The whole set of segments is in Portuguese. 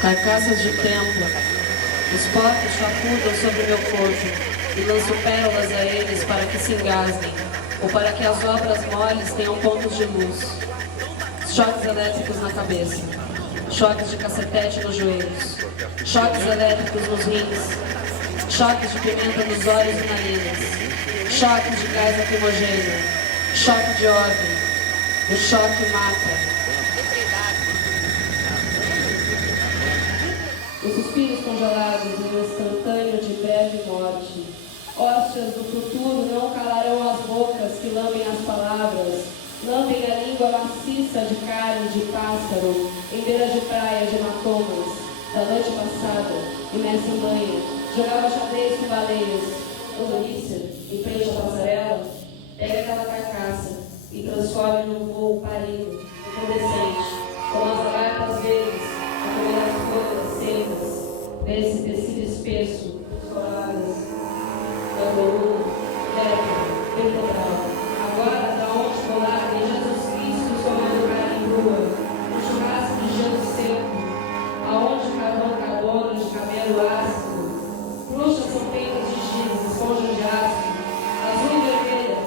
Carcaças de templo, os porcos chapurdam sobre meu corpo e lanço pérolas a eles para que se engasguem, ou para que as obras moles tenham pontos de luz. Choques elétricos na cabeça, choques de cacetete nos joelhos, choques elétricos nos rins, choques de pimenta nos olhos e narinas, choques de gás lacrimogêneo, choque de ordem, o choque mata. Os suspiros congelados em um instantâneo de breve morte. Hóstias do futuro não calarão as bocas que lambem as palavras, lambem a língua maciça de carne de pássaro, em beira de praia de hematomas, da noite passada, imersa em banho, jogava xadrez com baleias. Odolícia, em frente à passarela, pega aquela carcaça e transforma num voo parido, incandescente, como as lagartas verdes, a comer as folhas secas, nesse tecido espesso, coladas, da coluna, reto, vertebral. Agora, da onde rolar em Jesus Cristo somando carne crua, um churrasco de gelo seco, aonde carbono de cabelo ácido, bruxas são feitas de giz, esponja de ácido, azul e vermelha,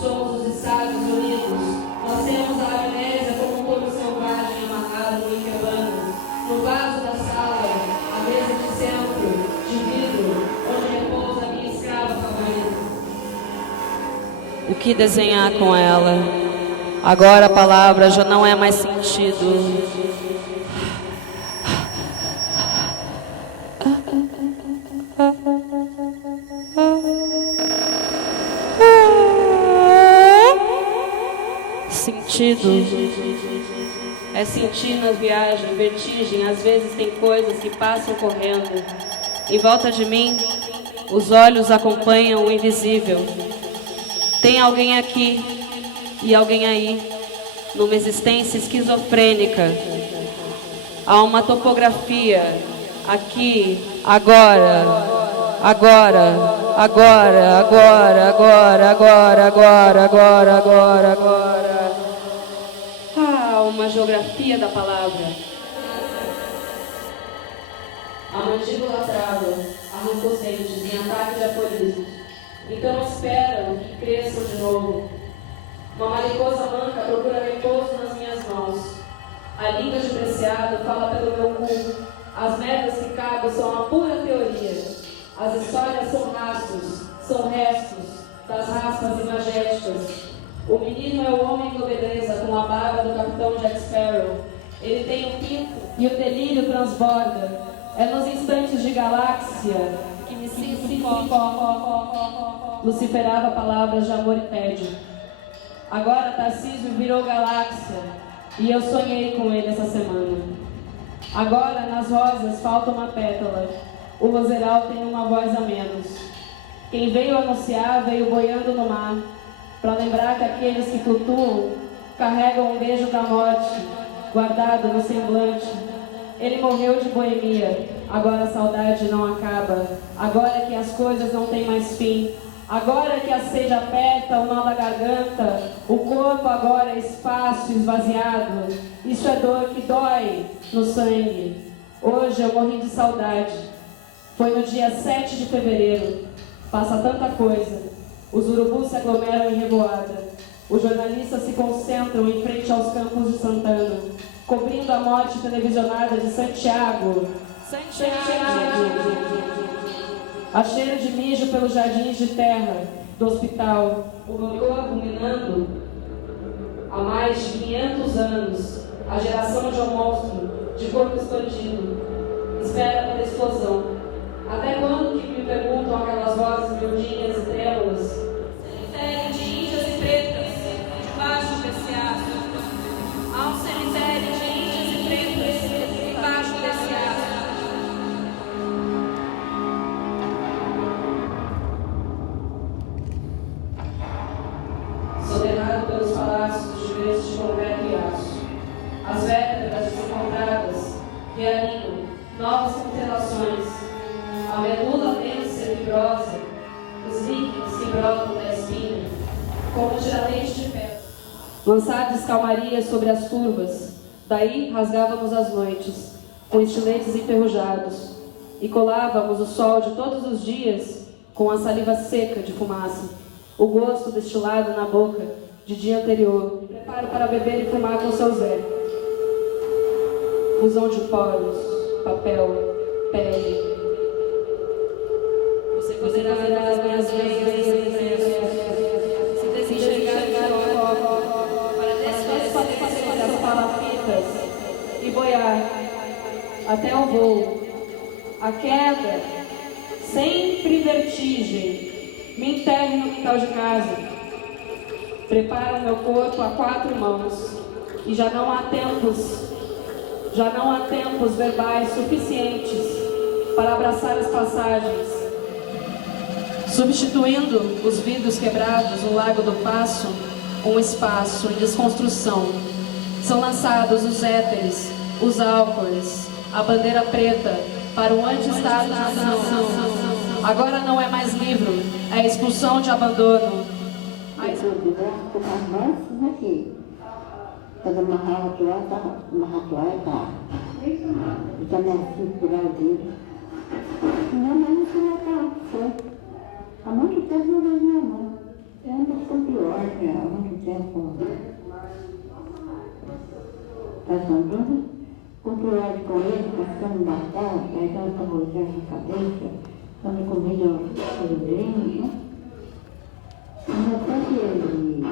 somos os Estados Unidos, nós temos a amnésia como um corpo selvagem amarrado no ikebana, no vaso da sala, a mesa de centro, de vidro, onde repousa a minha escrava favorita. O que desenhar com ela? Agora a palavra já não é mais sentido. Sentido. É sentir na viagem, vertigem, às vezes tem coisas que passam correndo. Em volta de mim, os olhos acompanham o invisível. Tem alguém aqui e alguém aí, numa existência esquizofrênica. Há uma topografia aqui, agora, agora, agora, agora, agora, agora, agora, agora, agora, agora. Uma geografia da palavra. A mandíbula trava, arranca os dentes em ataque de aforismos. Então esperam que cresçam de novo. Uma mariposa manca procura repouso nas minhas mãos. A língua de preciado fala pelo meu cu. As merdas que cago são uma pura teoria. As histórias são rastros, são restos das raspas imagéticas. O menino é o homem com beleza, com a barba do capitão Jack Sparrow. Ele tem um pinto e o delírio transborda. É nos instantes de galáxia que me sinto luciferava palavras de amor e tédio. Agora Tarcísio virou galáxia e eu sonhei com ele essa semana. Agora nas rosas falta uma pétala. O roseral tem uma voz a menos. Quem veio anunciar veio boiando no mar, para lembrar que aqueles que flutuam carregam um beijo da morte, guardado no semblante. Ele morreu de boemia, agora a saudade não acaba, agora que as coisas não têm mais fim, agora que a sede aperta o nó da garganta, o corpo agora é espaço esvaziado, isso é dor que dói no sangue. Hoje eu morri de saudade, foi no dia 7 de fevereiro, passa tanta coisa. Os urubus se aglomeram em revoada. Os jornalistas se concentram em frente aos campos de Santana, cobrindo a morte televisionada de Santiago. A cheiro de mijo pelos jardins de terra do hospital. O meu corpo minando há mais de 500 anos. A geração de um monstro de corpo expandido espera pela explosão. Até quando que me perguntam aquelas vozes miudinhas e trêmulas? Cemitério de índias e pretas, debaixo desse aço. Há um cemitério de índias e pretas, debaixo desse aço. Soterrado pelos palácios de juízes de concreto e aço. As vértebras desencontradas reanimam novas constelações. Lançados calmaria sobre as turvas, daí rasgávamos as noites, com estiletes enferrujados, e colávamos o sol de todos os dias com a saliva seca de fumaça, o gosto destilado na boca de dia anterior. Preparo para beber e fumar com seu Zé. Fusão de poros, papel, pele. Você considerava as minhas veias se desenxergar para desfazer as palafitas e boiar até o voo. A queda, sempre vertigem, me enterre no quintal de casa. Preparo meu corpo a 4 mãos e já não há tempos verbais suficientes para abraçar as passagens, substituindo os vidros quebrados no Lago do Passo, um espaço em desconstrução. São lançados os éteres, os álcools, a bandeira preta para o anti-estado de nação. Agora não é mais livro, é expulsão de abandono. Cada amarrar a toalha, tá. E também assim, tirar o dedo. Não, mas não tinha carro, foi. Há muito tempo não veio minha mão. Eu ainda estou pior, há muito tempo. Passando, controlado com ele, passando bastante, aí ela está bolsando na cabeça, quando comida os brinhos, né? Mas até que ele...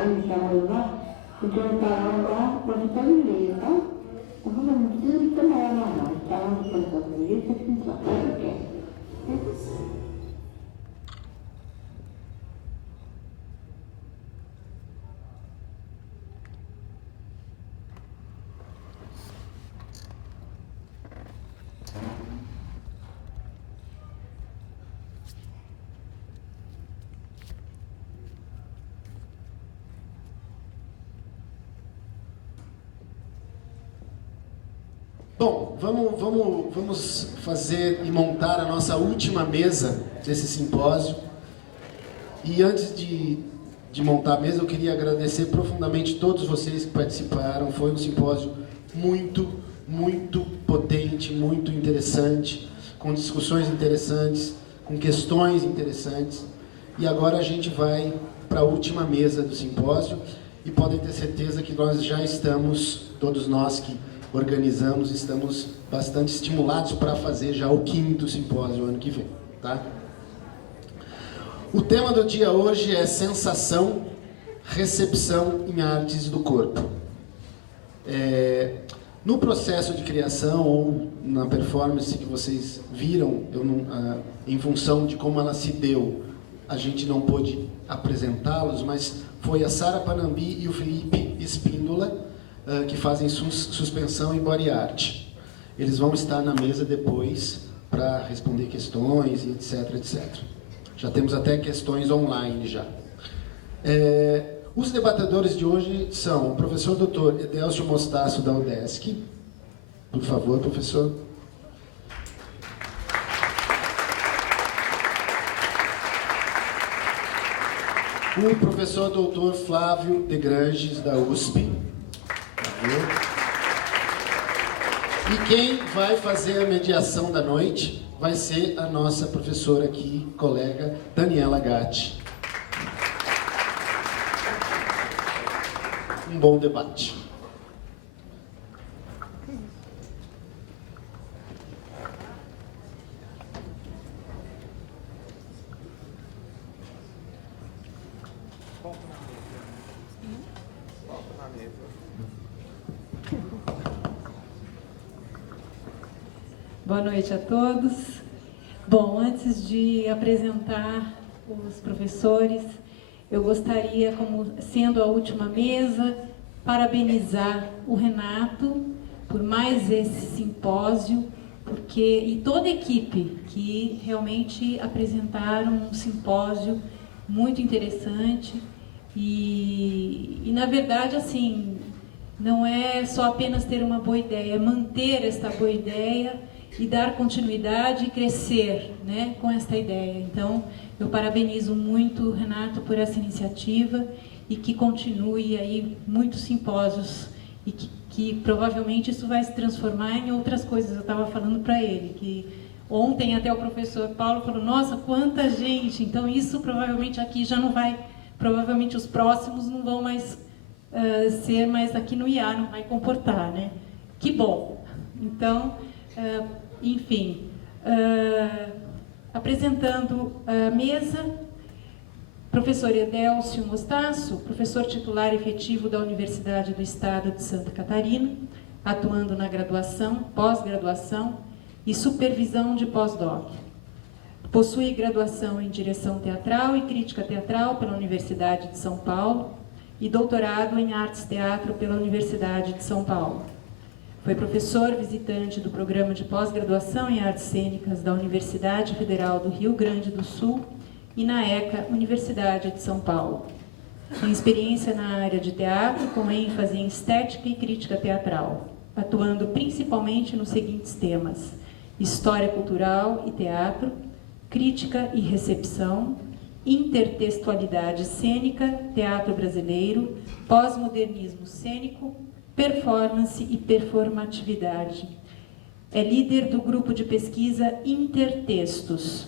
Aí me chamou lá, então eu estava lá, você está livre, tá? Eu falei, não precisa de tomar ela não, estava no plantão de livre, você precisa saber o que é. Bom, vamos fazer e montar a nossa última mesa desse simpósio. E antes de montar a mesa, eu queria agradecer profundamente todos vocês que participaram. Foi um simpósio muito potente, muito interessante, com discussões interessantes, com questões interessantes. E agora a gente vai para a última mesa do simpósio e podem ter certeza que nós já estamos, todos nós que organizamos, estamos bastante estimulados para fazer já o 5º simpósio ano que vem, tá? O tema do dia hoje é sensação, recepção em artes do corpo. No processo de criação ou na performance que vocês viram, em função de como ela se deu, a gente não pôde apresentá-los, mas foi a Sara Panambi e o Felipe Espíndola que fazem suspensão e body art. Eles vão estar na mesa depois para responder questões e etc. Já temos até questões online já. Os debatedores de hoje são o professor Dr. Edelcio Mostaço da UDESC. Por favor, professor. O professor Dr. Flávio de Granges da USP. E quem vai fazer a mediação da noite vai ser a nossa professora aqui, colega Daniela Gatti. Um bom debate. Boa noite a todos. Bom, antes de apresentar os professores, eu gostaria, como sendo a última mesa, parabenizar o Renato por mais esse simpósio, e toda a equipe que realmente apresentaram um simpósio muito interessante e na verdade, assim, não é só apenas ter uma boa ideia, é manter esta boa ideia e dar continuidade e crescer, né, com esta ideia. Então, Eu parabenizo muito o Renato por essa iniciativa e que continue aí muitos simpósios e que provavelmente isso vai se transformar em outras coisas. Eu estava falando para ele que ontem até o professor Paulo falou, nossa, quanta gente, então isso provavelmente aqui já não vai, provavelmente os próximos não vão mais ser mais aqui no IA, não vai comportar, né? Que bom! Então, enfim, apresentando a mesa, professor Edélcio Mostaço, professor titular efetivo da Universidade do Estado de Santa Catarina, atuando na graduação, pós-graduação e supervisão de pós-doc. Possui graduação em direção teatral e crítica teatral pela Universidade de São Paulo e doutorado em artes teatro pela Universidade de São Paulo. Foi professor visitante do programa de pós-graduação em artes cênicas da Universidade Federal do Rio Grande do Sul e na ECA, Universidade de São Paulo. Tem experiência na área de teatro, com ênfase em estética e crítica teatral, atuando principalmente nos seguintes temas: história cultural e teatro, crítica e recepção, intertextualidade cênica, teatro brasileiro, pós-modernismo cênico, performance e performatividade. É líder do grupo de pesquisa Intertextos,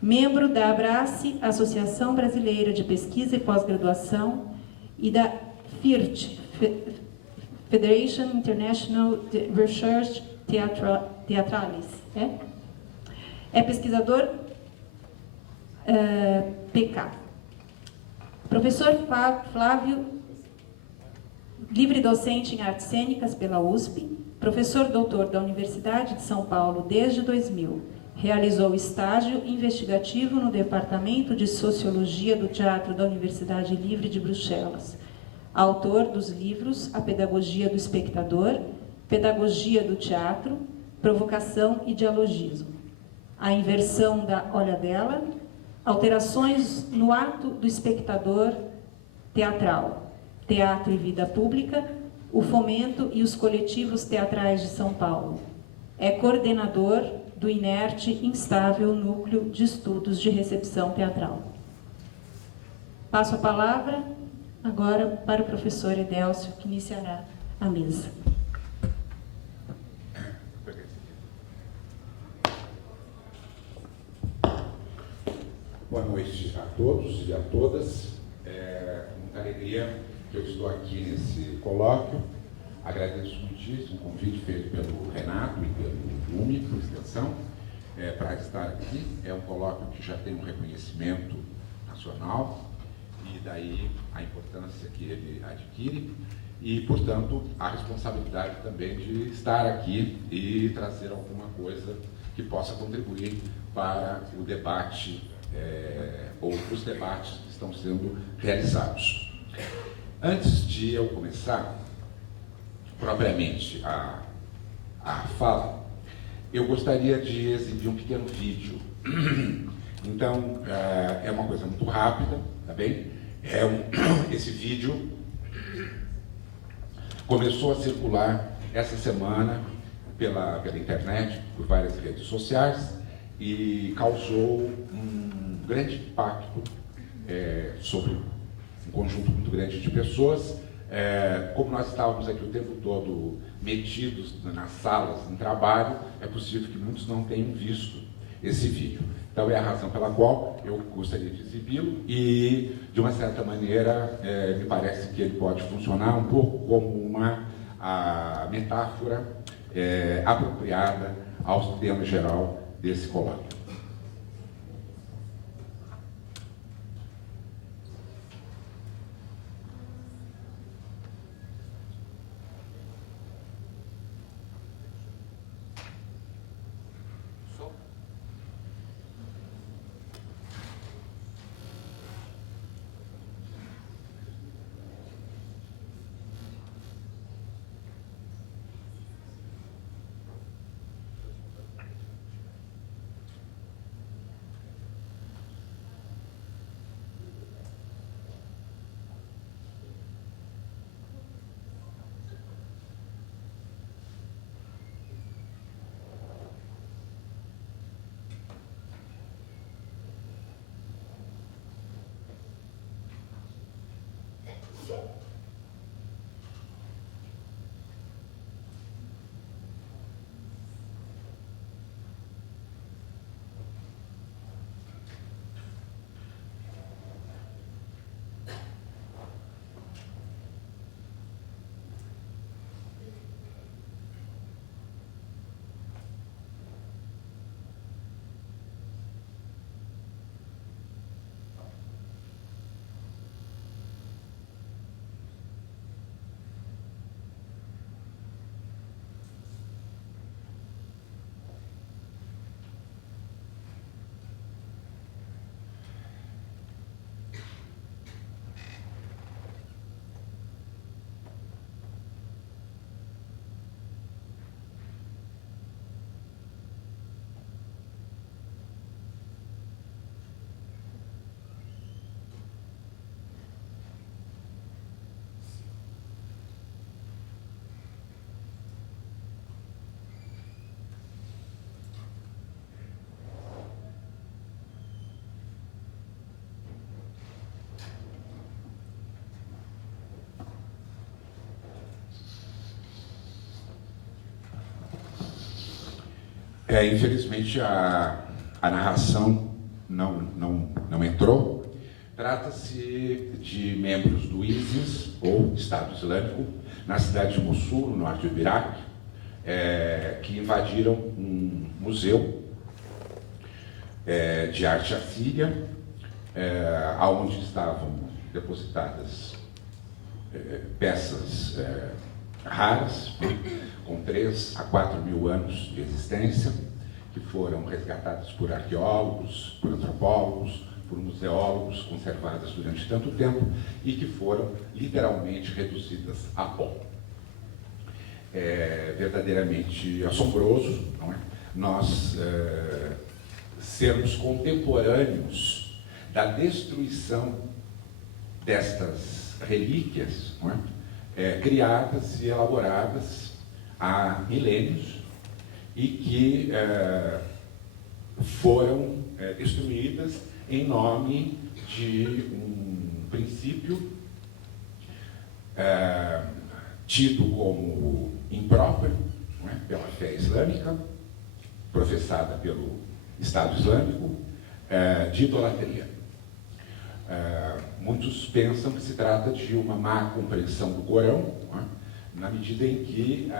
membro da ABRACE, Associação Brasileira de Pesquisa e Pós-Graduação, e da FIRT, Federation International Research Theatralis. É pesquisador PK. Professor Flávio, livre docente em artes cênicas pela USP, professor doutor da Universidade de São Paulo desde 2000. Realizou estágio investigativo no Departamento de Sociologia do Teatro da Universidade Livre de Bruxelas. Autor dos livros A Pedagogia do Espectador, Pedagogia do Teatro, Provocação e Dialogismo. A Inversão da Olhadela, Alterações no Ato do Espectador Teatral, Teatro e Vida Pública, o Fomento e os Coletivos Teatrais de São Paulo. É coordenador do inerte, instável Núcleo de Estudos de Recepção Teatral. Passo a palavra agora para o professor Edélcio, que iniciará a mesa. Boa noite a todos e a todas. É com muita alegria que eu estou aqui nesse colóquio. Agradeço muitíssimo o convite feito pelo Renato e pelo UMI, por extensão, para estar aqui. É um colóquio que já tem um reconhecimento nacional e daí a importância que ele adquire e, portanto, a responsabilidade também de estar aqui e trazer alguma coisa que possa contribuir para o debate ou os debates que estão sendo realizados. Antes de eu começar propriamente a fala, eu gostaria de exibir um pequeno vídeo. Então, é uma coisa muito rápida, tá bem? Esse vídeo começou a circular essa semana pela internet, por várias redes sociais, e causou um grande impacto sobre um conjunto muito grande de pessoas. Como nós estávamos aqui o tempo todo metidos nas salas, em trabalho, é possível que muitos não tenham visto esse vídeo. Então é a razão pela qual eu gostaria de exibi-lo e, de uma certa maneira, me parece que ele pode funcionar um pouco como uma metáfora apropriada ao tema geral desse colóquio. Infelizmente, a narração não entrou. Trata-se de membros do ISIS, ou Estado Islâmico, na cidade de Mossul, no norte do Iraque, que invadiram um museu de arte assíria, onde estavam depositadas peças raras, com 3 a 4 mil anos de existência, que foram resgatadas por arqueólogos, por antropólogos, por museólogos, conservadas durante tanto tempo e que foram literalmente reduzidas a pó. É verdadeiramente assombroso, não é? Nós sermos contemporâneos da destruição destas relíquias, não é? Criadas e elaboradas há milênios e que foram destruídas em nome de um princípio tido como impróprio, não é? Pela fé islâmica, professada pelo Estado Islâmico, de idolatria. Muitos pensam que se trata de uma má compreensão do Corão, não é? Na medida em que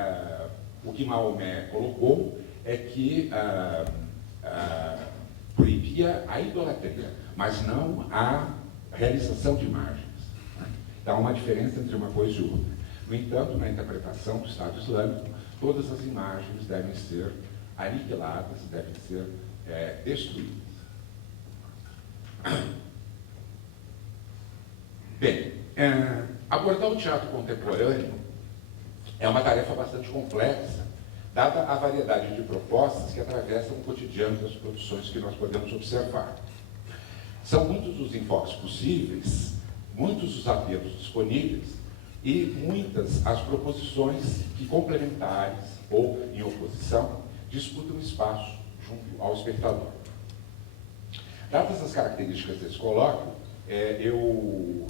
o que Maomé colocou é que proibia a idolatria, mas não a realização de imagens. Né? Então, há uma diferença entre uma coisa e outra. No entanto, na interpretação do Estado Islâmico, todas as imagens devem ser aniquiladas, devem ser destruídas. Bem, abordar o teatro contemporâneo é uma tarefa bastante complexa, dada a variedade de propostas que atravessam o cotidiano das produções que nós podemos observar. São muitos os enfoques possíveis, muitos os apelos disponíveis e muitas as proposições que, complementares ou em oposição, disputam espaço junto ao espectador. Dadas as características desse colóquio, eu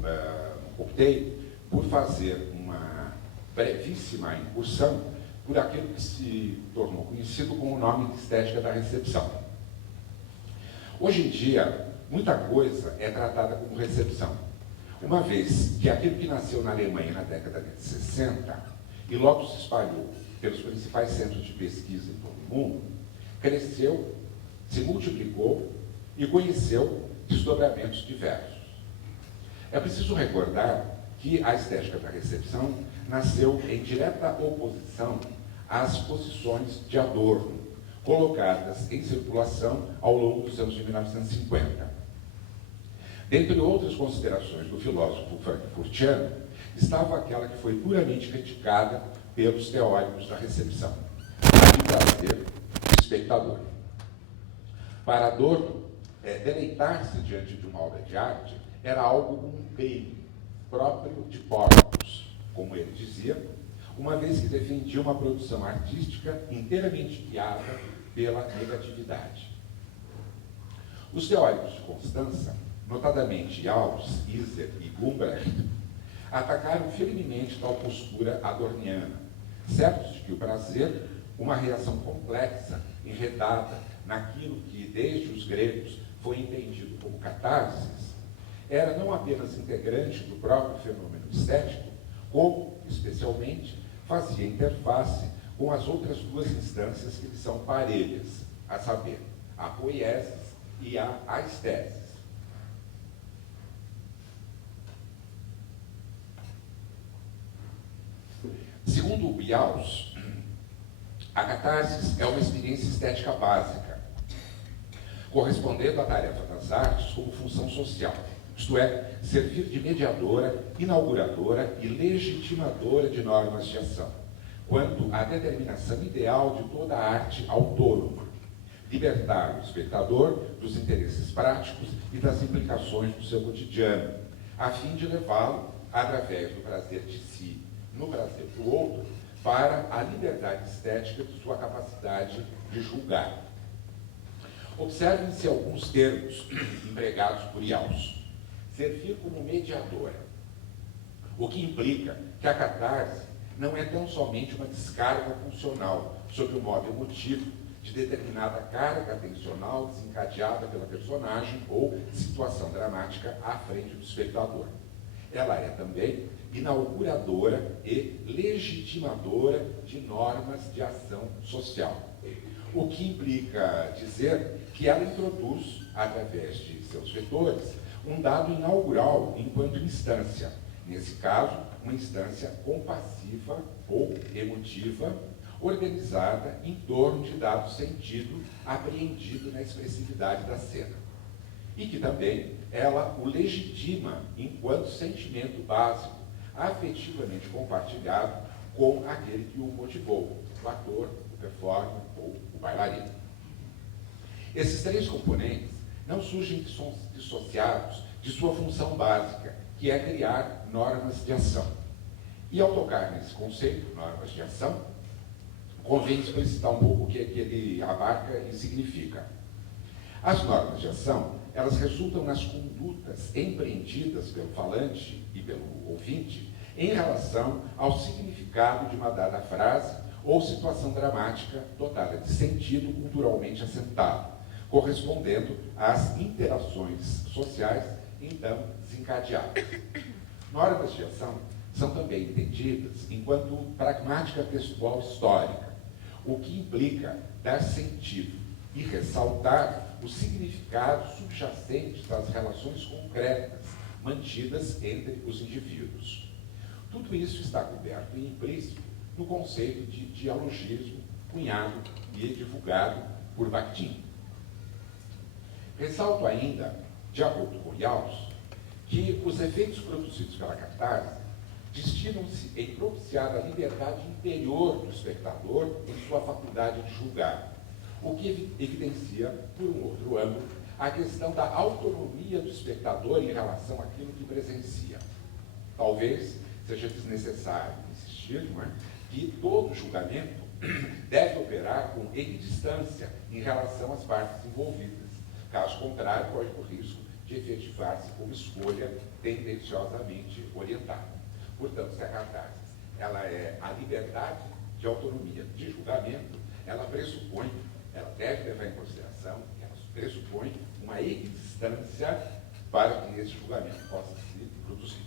optei por fazer uma brevíssima incursão por aquilo que se tornou conhecido como o nome de estética da recepção. Hoje em dia, muita coisa é tratada como recepção, uma vez que aquilo que nasceu na Alemanha na década de 60 e logo se espalhou pelos principais centros de pesquisa em todo o mundo, cresceu, se multiplicou e conheceu desdobramentos diversos. É preciso recordar que a estética da recepção nasceu em direta oposição às posições de Adorno, colocadas em circulação ao longo dos anos de 1950. Dentre outras considerações do filósofo frankfurtiano, estava aquela que foi duramente criticada pelos teóricos da recepção, a de prazer do espectador. Para Adorno, deleitar-se diante de uma obra de arte era algo como um crime, próprio de porcos, como ele dizia, uma vez que defendia uma produção artística inteiramente guiada pela negatividade. Os teóricos de Constança, notadamente Jauss, Iser e Gumbrecht, atacaram firmemente tal postura adorniana, certos de que o prazer, uma reação complexa, enredada naquilo que, desde os gregos, foi entendido como catarsis, era não apenas integrante do próprio fenômeno estético, como, especialmente, fazia interface com as outras duas instâncias que lhe são parelhas, a saber, a poiesis e a aesthesis. Segundo o Jauss, a catarsis é uma experiência estética básica, correspondendo à tarefa das artes como função social, isto é, servir de mediadora, inauguradora e legitimadora de normas de ação, quanto à determinação ideal de toda a arte autônoma, libertar o espectador dos interesses práticos e das implicações do seu cotidiano, a fim de levá-lo, através do prazer de si, no prazer do outro, para a liberdade estética de sua capacidade de julgar. Observem-se alguns termos empregados por Jauss. Servir como mediadora, o que implica que a catarse não é tão somente uma descarga funcional sobre o modo emotivo de determinada carga atencional desencadeada pela personagem ou situação dramática à frente do espectador. Ela é também inauguradora e legitimadora de normas de ação social, o que implica dizer que ela introduz, através de seus vetores, um dado inaugural enquanto instância, nesse caso, uma instância compassiva ou emotiva, organizada em torno de dado sentido apreendido na expressividade da cena. E que também ela o legitima enquanto sentimento básico, afetivamente compartilhado com aquele que o motivou, o ator, o performer ou o bailarino. Esses três componentes não surgem dissociados de sua função básica, que é criar normas de ação. E ao tocar nesse conceito, normas de ação, convém explicitar um pouco o que ele abarca e significa. As normas de ação, elas resultam nas condutas empreendidas pelo falante e pelo ouvinte em relação ao significado de uma dada frase ou situação dramática dotada de sentido culturalmente assentado, correspondendo às interações sociais então desencadeadas. Normas de ação são também entendidas enquanto pragmática textual histórica, o que implica dar sentido e ressaltar os significados subjacentes das relações concretas mantidas entre os indivíduos. Tudo isso está coberto e implícito no conceito de dialogismo cunhado e divulgado por Bakhtin. Ressalto ainda, de acordo com Yaus, que os efeitos produzidos pela catarse destinam-se em propiciar a liberdade interior do espectador em sua faculdade de julgar, o que evidencia, por um outro ângulo, a questão da autonomia do espectador em relação àquilo que presencia. Talvez seja desnecessário insistir, não é, que todo julgamento deve operar com equidistância em relação às partes envolvidas. Caso contrário, corre o risco de efetivar-se como escolha tendenciosamente orientada. Portanto, se a catarse ela é a liberdade de autonomia de julgamento, ela pressupõe, ela deve levar em consideração, ela pressupõe uma equidistância para que esse julgamento possa se produzir.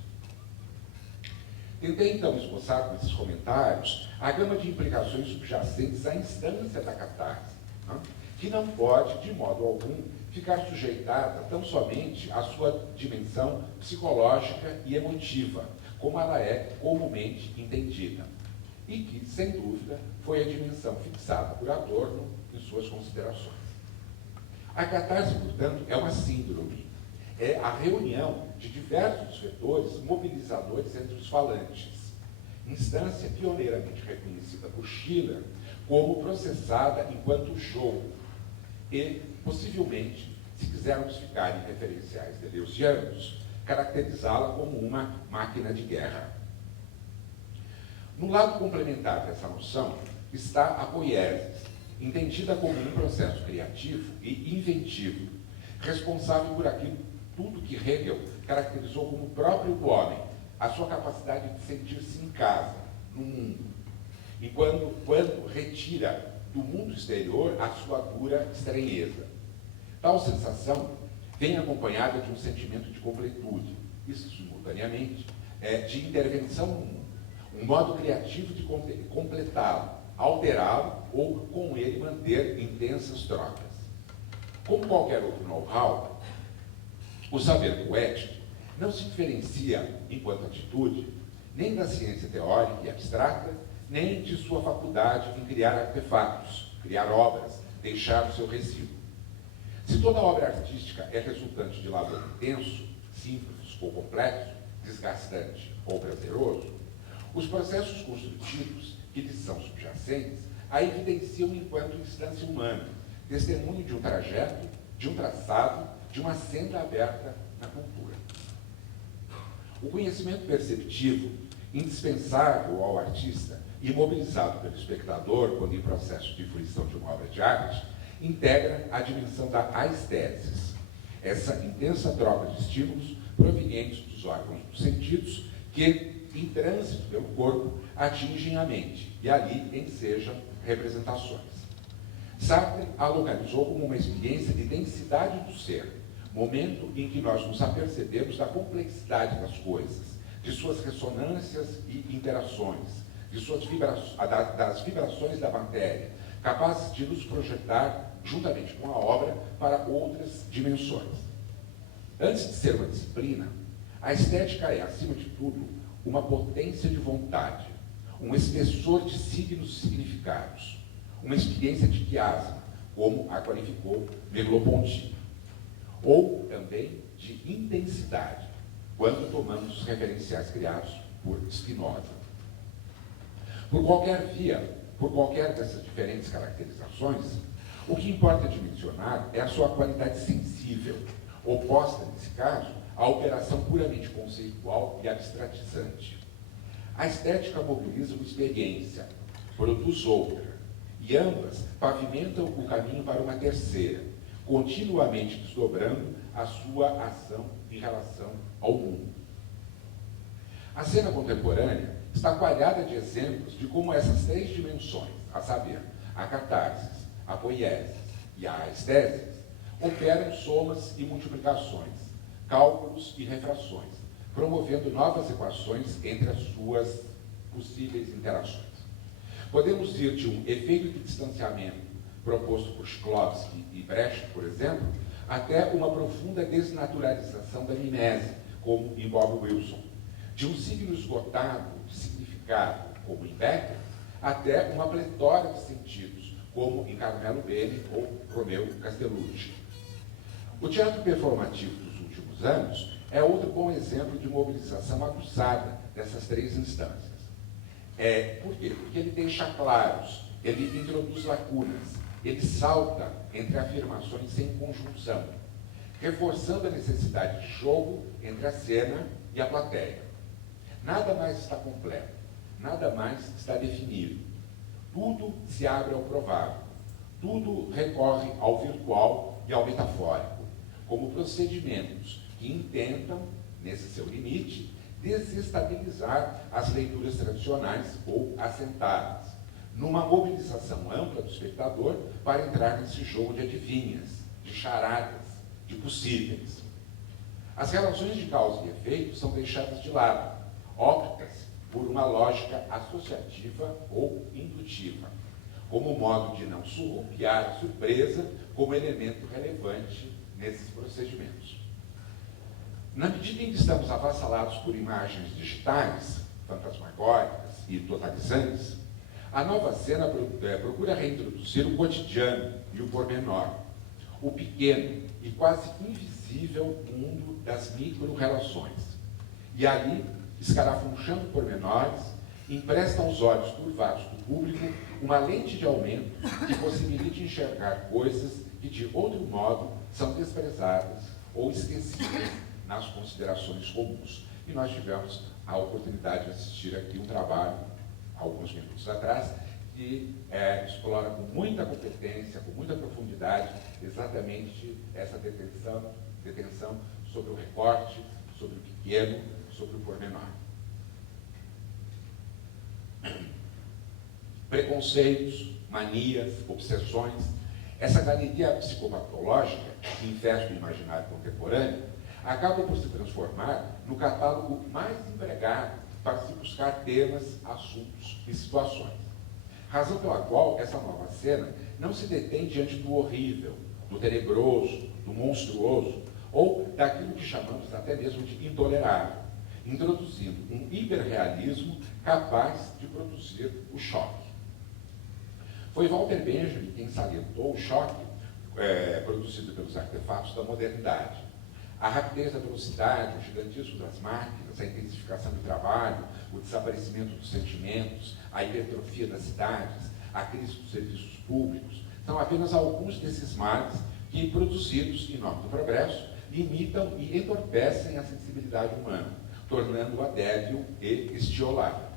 Tentei, então, esboçar com esses comentários a gama de implicações subjacentes à instância da catarse, né, que não pode, de modo algum, ficar sujeitada tão somente à sua dimensão psicológica e emotiva, como ela é comumente entendida, e que, sem dúvida, foi a dimensão fixada por Adorno em suas considerações. A catarse, portanto, é uma síndrome, é a reunião de diversos vetores mobilizadores entre os falantes, instância pioneiramente reconhecida por Schiller como processada enquanto jogo, e, possivelmente, se quisermos ficar em referenciais deleuzianos, caracterizá-la como uma máquina de guerra. No lado complementar dessa noção está a poiesis, entendida como um processo criativo e inventivo, responsável por aquilo tudo que Hegel caracterizou como o próprio homem, a sua capacidade de sentir-se em casa, no mundo, e quando retira do mundo exterior a sua dura estranheza. Tal sensação vem acompanhada de um sentimento de completude, isso simultaneamente, de intervenção no mundo, um modo criativo de completá-lo, alterá-lo ou com ele manter intensas trocas. Como qualquer outro know-how, o saber poético não se diferencia, enquanto atitude, nem da ciência teórica e abstrata, nem de sua faculdade em criar artefatos, criar obras, deixar o seu resíduo. Se toda obra artística é resultante de labor intenso, simples ou complexo, desgastante ou prazeroso, os processos construtivos que lhes são subjacentes a evidenciam enquanto instância humana, testemunho de um trajeto, de um traçado, de uma senda aberta na cultura. O conhecimento perceptivo, indispensável ao artista e mobilizado pelo espectador quando em processo de fruição de uma obra de arte, integra a dimensão da aesthesis, essa intensa troca de estímulos provenientes dos órgãos dos sentidos que, em trânsito pelo corpo, atingem a mente e ali ensejam representações. Sartre a localizou como uma experiência de densidade do ser, momento em que nós nos apercebemos da complexidade das coisas, de suas ressonâncias e interações, de suas das vibrações da matéria, capazes de nos projetar, juntamente com a obra, para outras dimensões. Antes de ser uma disciplina, a estética é, acima de tudo, uma potência de vontade, um espessor de signos e significados, uma experiência de quiasma, como a qualificou Merleau-Ponty, ou também de intensidade, quando tomamos os referenciais criados por Spinoza. Por qualquer dessas diferentes caracterizações, o que importa de mencionar é a sua qualidade sensível, oposta, nesse caso, à operação puramente conceitual e abstratizante. A estética mobiliza uma experiência, produz outra, e ambas pavimentam o caminho para uma terceira, continuamente desdobrando a sua ação em relação ao mundo. A cena contemporânea está coalhada de exemplos de como essas três dimensões, a saber, a catarse, a poiesis e a estesis, operam somas e multiplicações, cálculos e refrações, promovendo novas equações entre as suas possíveis interações. Podemos ir de um efeito de distanciamento proposto por Shklovsky e Brecht, por exemplo, até uma profunda desnaturalização da mimese, como em Bob Wilson, de um signo esgotado de significado, como em Becker, até uma pletora de sentidos, como em Carmelo Bene ou Romeu Castellucci. O teatro performativo dos últimos anos é outro bom exemplo de mobilização aguçada dessas três instâncias. Por quê? Porque ele deixa claros, ele introduz lacunas, ele salta entre afirmações sem conjunção, reforçando a necessidade de jogo entre a cena e a plateia. Nada mais está completo, nada mais está definido. Tudo se abre ao provável, tudo recorre ao virtual e ao metafórico, como procedimentos que intentam, nesse seu limite, desestabilizar as leituras tradicionais ou assentadas, numa mobilização ampla do espectador para entrar nesse jogo de adivinhas, de charadas, de possíveis. As relações de causa e efeito são deixadas de lado, opta-se por uma lógica associativa ou indutiva, como modo de não surrupiar a surpresa como elemento relevante nesses procedimentos. Na medida em que estamos avassalados por imagens digitais, fantasmagóricas e totalizantes, a nova cena procura reintroduzir o cotidiano e o pormenor, o pequeno e quase invisível mundo das micro-relações. E ali, escarafunchando pormenores, empresta aos olhos turvados do público uma lente de aumento que possibilite enxergar coisas que, de outro modo, são desprezadas ou esquecidas nas considerações comuns. E nós tivemos a oportunidade de assistir aqui um trabalho, alguns minutos atrás, que explora com muita competência, com muita profundidade, exatamente essa detenção sobre o recorte, sobre o pequeno, sobre o pormenor. Preconceitos, manias, obsessões, essa galeria psicopatológica que infesta o imaginário contemporâneo acaba por se transformar no catálogo mais empregado para se buscar temas, assuntos e situações. Razão pela qual essa nova cena não se detém diante do horrível, do tenebroso, do monstruoso, ou daquilo que chamamos até mesmo de intolerável, introduzindo um hiperrealismo capaz de produzir o choque. Foi Walter Benjamin quem salientou o choque produzido pelos artefatos da modernidade. A rapidez da velocidade, o gigantismo das máquinas, a intensificação do trabalho, o desaparecimento dos sentimentos, a hipertrofia das cidades, a crise dos serviços públicos, são apenas alguns desses males que, produzidos em nome do progresso, limitam e entorpecem a sensibilidade humana, tornando-a débil e estiolável.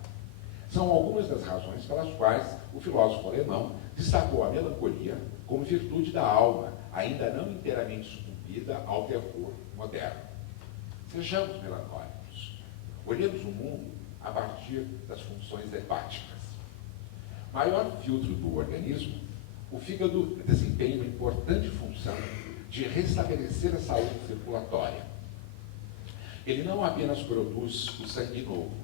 São algumas das razões pelas quais o filósofo alemão destacou a melancolia como virtude da alma, ainda não inteiramente sucumbida ao terror moderno. Sejamos melancólicos. Olhemos o mundo a partir das funções hepáticas. Maior filtro do organismo, O fígado desempenha uma importante função de restabelecer a saúde circulatória. Ele não apenas produz o sangue novo,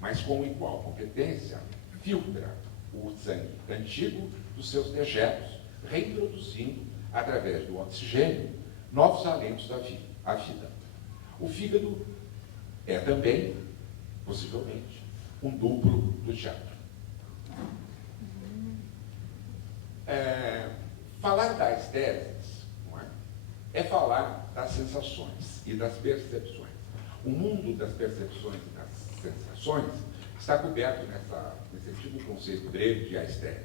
mas com igual competência filtra o sangue antigo dos seus dejetos, reintroduzindo, através do oxigênio, novos alentos à vida. O fígado é também, possivelmente, um duplo do teatro. Falar das teses, não é falar das sensações e das percepções. O mundo das percepções e das sensações está coberto nesse antigo conceito grego de aesthesia,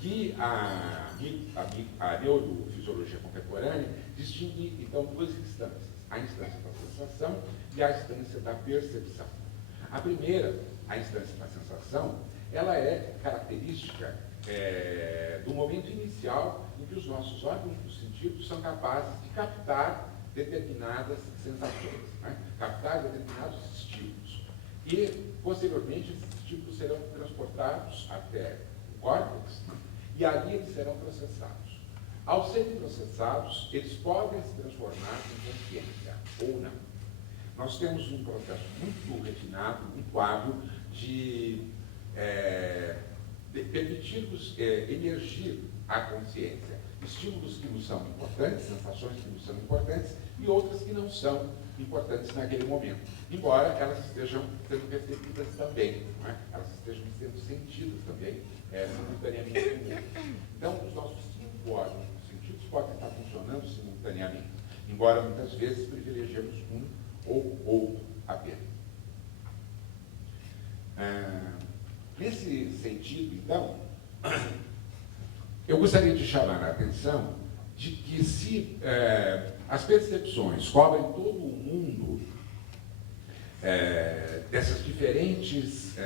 que a neurofisiologia contemporânea distingue, então, duas instâncias: a instância da sensação e a instância da percepção. A primeira, a instância da sensação, ela é característica do momento inicial em que os nossos órgãos dos sentidos são capazes de captar determinadas sensações, captar determinados estímulos. E, posteriormente, esses estímulos serão transportados até o córtex, e ali eles serão processados. Ao serem processados, eles podem se transformar em consciência, ou não. Nós temos um processo muito refinado, um quadro de permitirmos emergir a consciência. Estímulos que nos são importantes, sensações que nos são importantes e outras que não são importantes naquele momento, embora elas estejam sendo percebidas também, não é? Elas estejam sendo sentidas também simultaneamente. Então, os nossos 5 órgãos dos sentidos podem estar funcionando simultaneamente, embora muitas vezes privilegiemos um ou outro apenas. Nesse sentido, então, eu gostaria de chamar a atenção de que se as percepções cobrem todo o mundo desses diferentes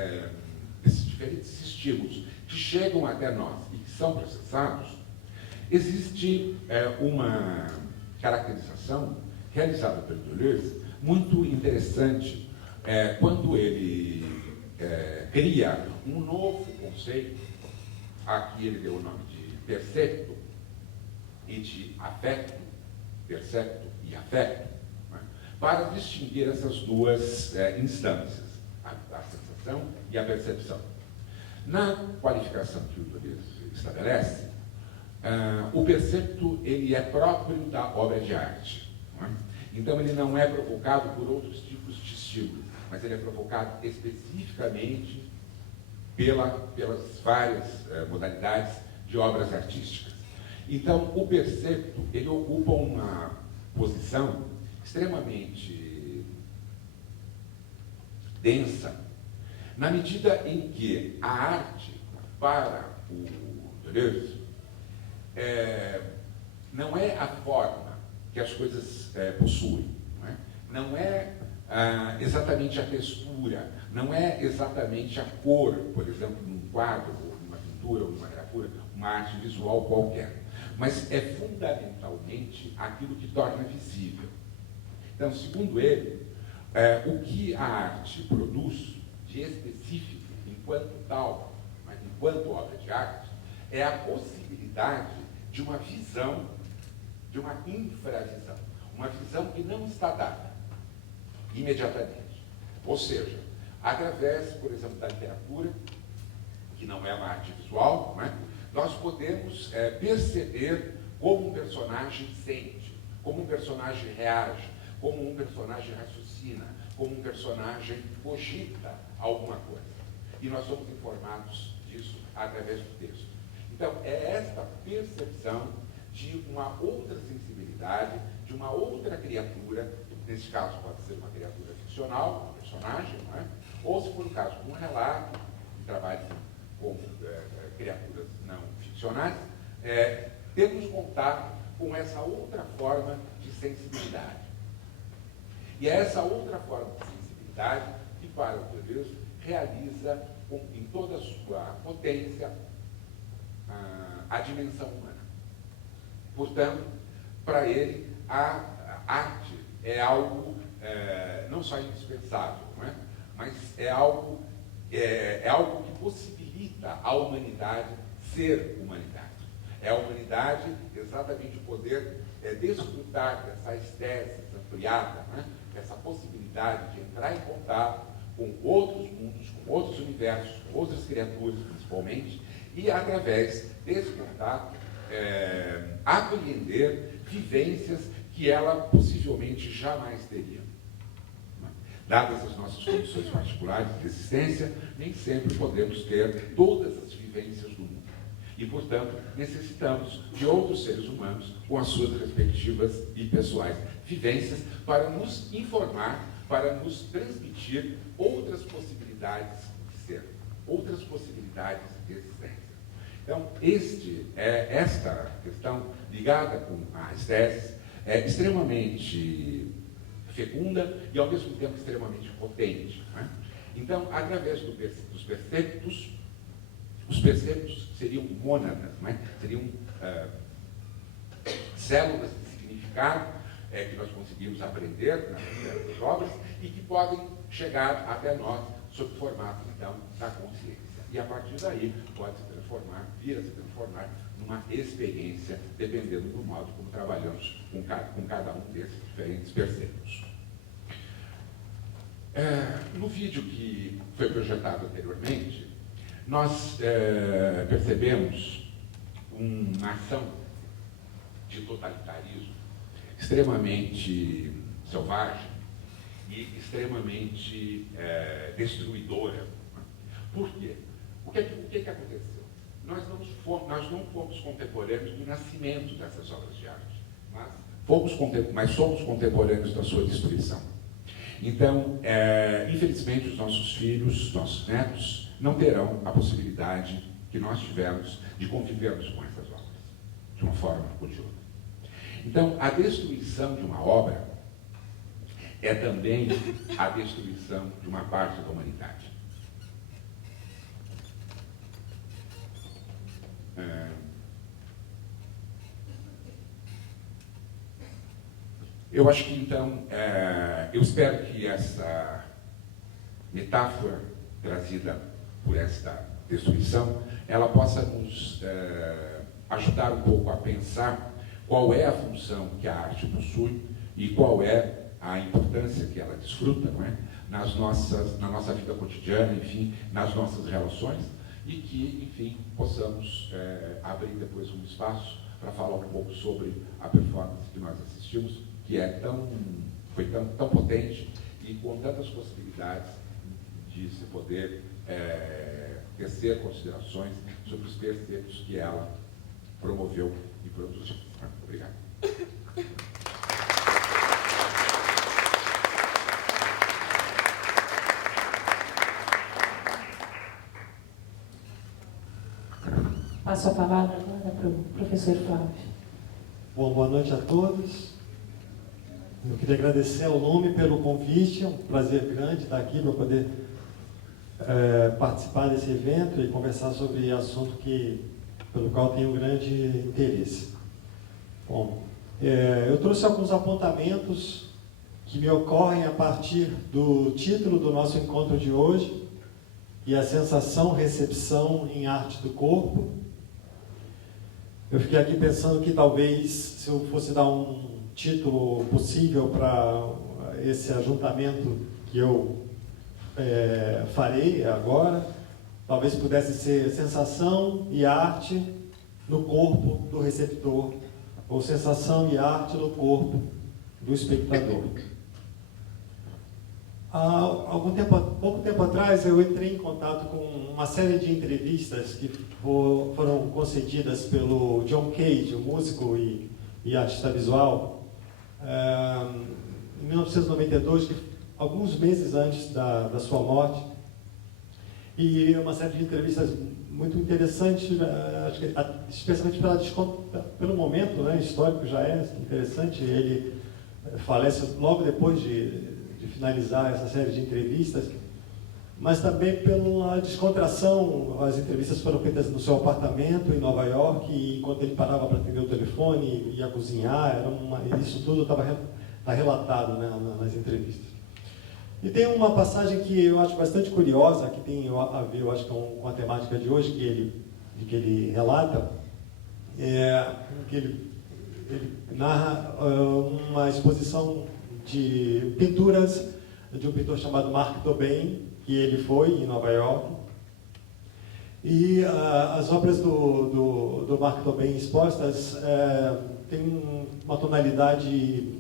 estímulos que chegam até nós e que são processados, existe uma caracterização realizada pelo Deleuze muito interessante quando ele cria um novo conceito. Aqui ele deu o nome de percepto e de afecto, percepto e afecto, para distinguir essas duas instâncias, a sensação e a percepção. Na qualificação que o Deleuze estabelece, o percepto ele é próprio da obra de arte. Então ele não é provocado por outros tipos de estímulo, mas ele é provocado especificamente pelas várias modalidades de obras artísticas. Então, o percepto, ele ocupa uma posição extremamente densa, na medida em que a arte, para o Deleuze, não é a forma que as coisas possuem, não é exatamente a textura, não é exatamente a cor, por exemplo, num quadro, ou numa pintura, ou numa gravura, uma arte visual qualquer, mas é fundamentalmente aquilo que torna visível. Então, segundo ele, o que a arte produz de específico enquanto tal, mas enquanto obra de arte, é a possibilidade de uma visão, de uma infravisão, uma visão que não está dada imediatamente. Ou seja, através, por exemplo, da literatura, que não é uma arte visual, nós podemos perceber como um personagem sente, como um personagem reage, como um personagem raciocina, como um personagem cogita alguma coisa. E nós somos informados disso através do texto. Então, é esta percepção de uma outra sensibilidade, de uma outra criatura, nesse caso pode ser uma criatura ficcional, um personagem, não é? Ou, se for o caso de um relato, que trabalha com criaturas não ficcionais, temos contato com essa outra forma de sensibilidade. E é essa outra forma de sensibilidade que, para o Deleuze, realiza em toda a sua potência a dimensão humana. Portanto, para ele, a arte é algo não só indispensável, não é? Mas é algo que possibilita a humanidade ser humanidade. É a humanidade exatamente poder desfrutar dessa estética ampliada, né? Essa possibilidade de entrar em contato com outros mundos, com outros universos, com outras criaturas principalmente, e através desse contato apreender vivências que ela possivelmente jamais teria. Dadas as nossas condições particulares de existência, nem sempre podemos ter todas as vivências do mundo. E, portanto, necessitamos de outros seres humanos com as suas respectivas e pessoais vivências para nos informar, para nos transmitir outras possibilidades de ser, outras possibilidades de existência. Então, esta questão ligada com as teses é extremamente fecunda e, ao mesmo tempo, extremamente potente. Né? Então, através dos preceptos, os preceptos seriam mônadas, né? Seriam células de significado que nós conseguimos aprender nas diversas obras e que podem chegar até nós sob o formato, então, da consciência. E, a partir daí, pode se transformar, vir a se transformar numa experiência, dependendo do modo como trabalhamos com cada um desses diferentes preceptos. No vídeo que foi projetado anteriormente, nós percebemos uma ação de totalitarismo extremamente selvagem e extremamente destruidora. Por quê? O que aconteceu? Nós não fomos contemporâneos do nascimento dessas obras de arte, mas somos contemporâneos da sua destruição. Então, infelizmente, os nossos filhos, nossos netos, não terão a possibilidade que nós tivemos de convivermos com essas obras, de uma forma ou de outra. Então, a destruição de uma obra é também a destruição de uma parte da humanidade. Eu acho que, então, eu espero que essa metáfora trazida por esta destruição, ela possa nos ajudar um pouco a pensar qual é a função que a arte possui e qual é a importância que ela desfruta, não é? Na nossa vida cotidiana, enfim, nas nossas relações, e que, enfim, possamos abrir depois um espaço para falar um pouco sobre a performance que nós assistimos, que foi tão potente e com tantas possibilidades de se poder tecer considerações sobre os preceptos que ela promoveu e produziu. Obrigado. Passo a palavra agora para o professor Flávio. Bom, boa noite a todos. Eu queria agradecer ao Lume pelo convite, é um prazer grande estar aqui para poder participar desse evento e conversar sobre assunto pelo qual tenho grande interesse. Bom, eu trouxe alguns apontamentos que me ocorrem a partir do título do nosso encontro de hoje, e a sensação, recepção em arte do corpo. Eu fiquei aqui pensando que talvez, se eu fosse dar um título possível para esse ajuntamento que eu farei agora, talvez pudesse ser sensação e arte no corpo do receptor, ou sensação e arte no corpo do espectador. Há pouco tempo atrás, eu entrei em contato com uma série de entrevistas que foram concedidas pelo John Cage, o músico e artista visual, em 1992, alguns meses antes da sua morte. E uma série de entrevistas muito interessantes, acho que, especialmente pelo momento, né, histórico já é interessante. Ele falece logo depois de finalizar essa série de entrevistas, mas também pela descontração. As entrevistas foram feitas no seu apartamento em Nova York, e enquanto ele parava para atender o telefone, ia cozinhar, isso tudo está relatado, né, nas entrevistas. E tem uma passagem que eu acho bastante curiosa, que tem a ver, eu acho, com a temática de hoje, que ele relata, que ele narra uma exposição de pinturas de um pintor chamado Mark Twain, que ele foi em Nova York. E as obras do Mark Twain expostas têm uma tonalidade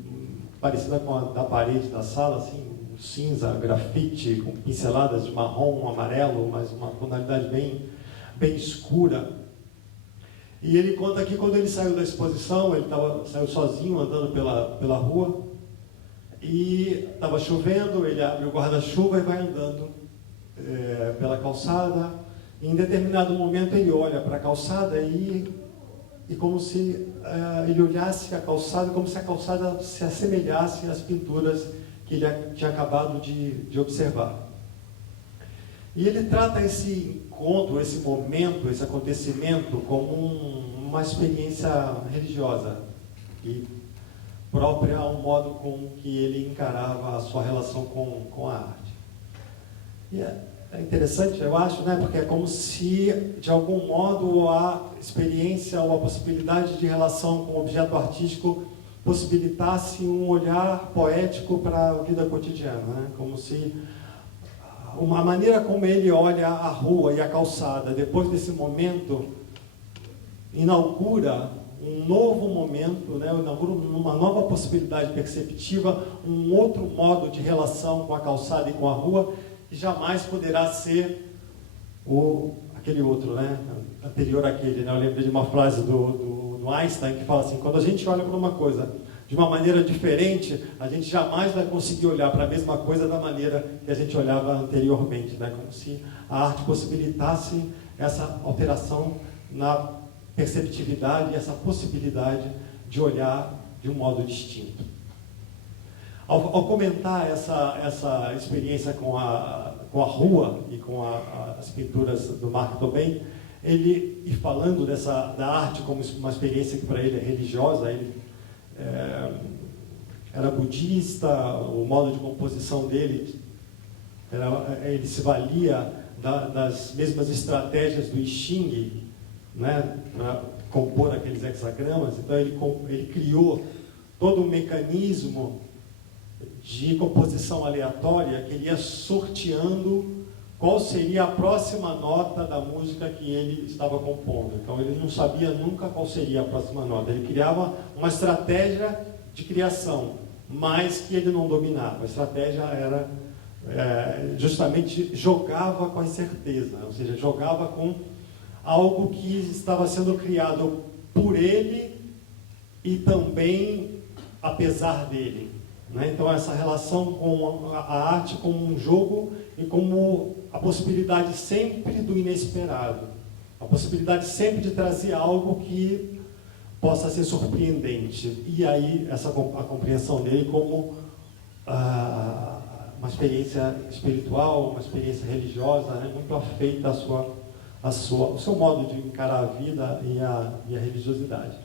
parecida com a da parede da sala, assim, cinza, grafite, com pinceladas de marrom, amarelo, mas uma tonalidade bem escura. E ele conta que quando ele saiu da exposição, ele saiu sozinho, andando pela rua, e estava chovendo, ele abre o guarda-chuva e vai andando pela calçada. E em determinado momento ele olha para a calçada e como se ele olhasse a calçada, como se a calçada se assemelhasse às pinturas que ele tinha acabado de observar. E ele trata esse encontro, esse momento, esse acontecimento como uma experiência religiosa e própria ao modo com que ele encarava a sua relação com a arte. E é interessante, eu acho, né, porque é como se, de algum modo, a experiência ou a possibilidade de relação com o objeto artístico possibilitasse um olhar poético para a vida cotidiana, né? Como se uma maneira como ele olha a rua e a calçada, depois desse momento, inaugura um novo momento, né? Inaugura uma nova possibilidade perceptiva, um outro modo de relação com a calçada e com a rua, que jamais poderá ser aquele outro, né? Anterior àquele. Né? Eu lembrei de uma frase do Einstein que fala assim: quando a gente olha para uma coisa de uma maneira diferente, a gente jamais vai conseguir olhar para a mesma coisa da maneira que a gente olhava anteriormente, né? Como se a arte possibilitasse essa alteração na perceptividade e essa possibilidade de olhar de um modo distinto. Ao comentar essa experiência com a rua e com as pinturas do Mark Twain, ele, e falando da arte como uma experiência que para ele é religiosa, ele era budista, o modo de composição dele, ele se valia das mesmas estratégias do I Ching, né, para compor aqueles hexagramas. Então ele criou todo um mecanismo de composição aleatória que ele ia sorteando qual seria a próxima nota da música que ele estava compondo. Então ele não sabia nunca qual seria a próxima nota. Ele criava uma estratégia de criação, mas que ele não dominava. A estratégia era justamente jogava com a incerteza, ou seja, jogava com algo que estava sendo criado por ele e também apesar dele. Né? Então essa relação com a arte como um jogo e como a possibilidade sempre do inesperado, a possibilidade sempre de trazer algo que possa ser surpreendente. E aí a compreensão dele como uma experiência espiritual, uma experiência religiosa, né? Muito afeita o seu modo de encarar a vida e a religiosidade.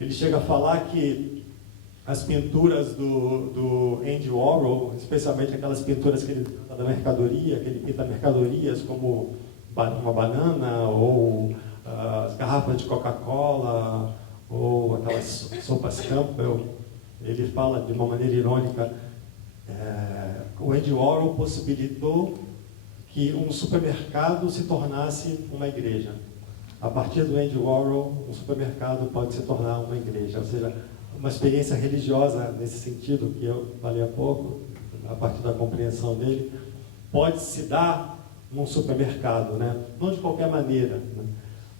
Ele chega a falar que as pinturas do Andy Warhol, especialmente aquelas pinturas que ele pinta da mercadoria, que ele pinta mercadorias como uma banana, ou as garrafas de Coca-Cola, ou aquelas sopas Campbell, ele fala de uma maneira irônica, o Andy Warhol possibilitou que um supermercado se tornasse uma igreja. A partir do Andy Warhol, um supermercado pode se tornar uma igreja, ou seja, uma experiência religiosa nesse sentido, que eu falei há pouco, a partir da compreensão dele, pode se dar num supermercado, né? Não de qualquer maneira, né?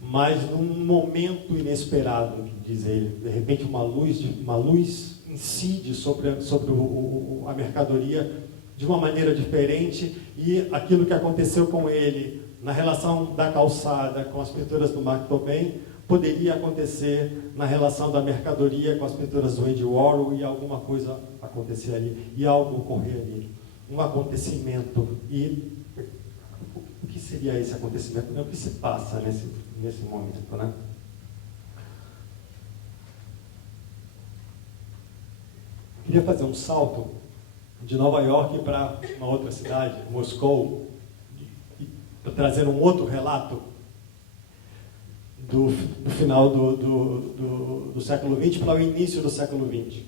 Mas num momento inesperado, diz ele. De repente uma luz incide sobre a mercadoria de uma maneira diferente, e aquilo que aconteceu com ele na relação da calçada com as pinturas do Mark Twain poderia acontecer na relação da mercadoria com as pinturas do Andy Warhol, e alguma coisa acontecer ali, e algo ocorrer ali, um acontecimento. E o que seria esse acontecimento? O que se passa nesse momento, né? Queria fazer um salto de Nova York para uma outra cidade, Moscou, para trazer um outro relato do final do século XX para o início do século XX.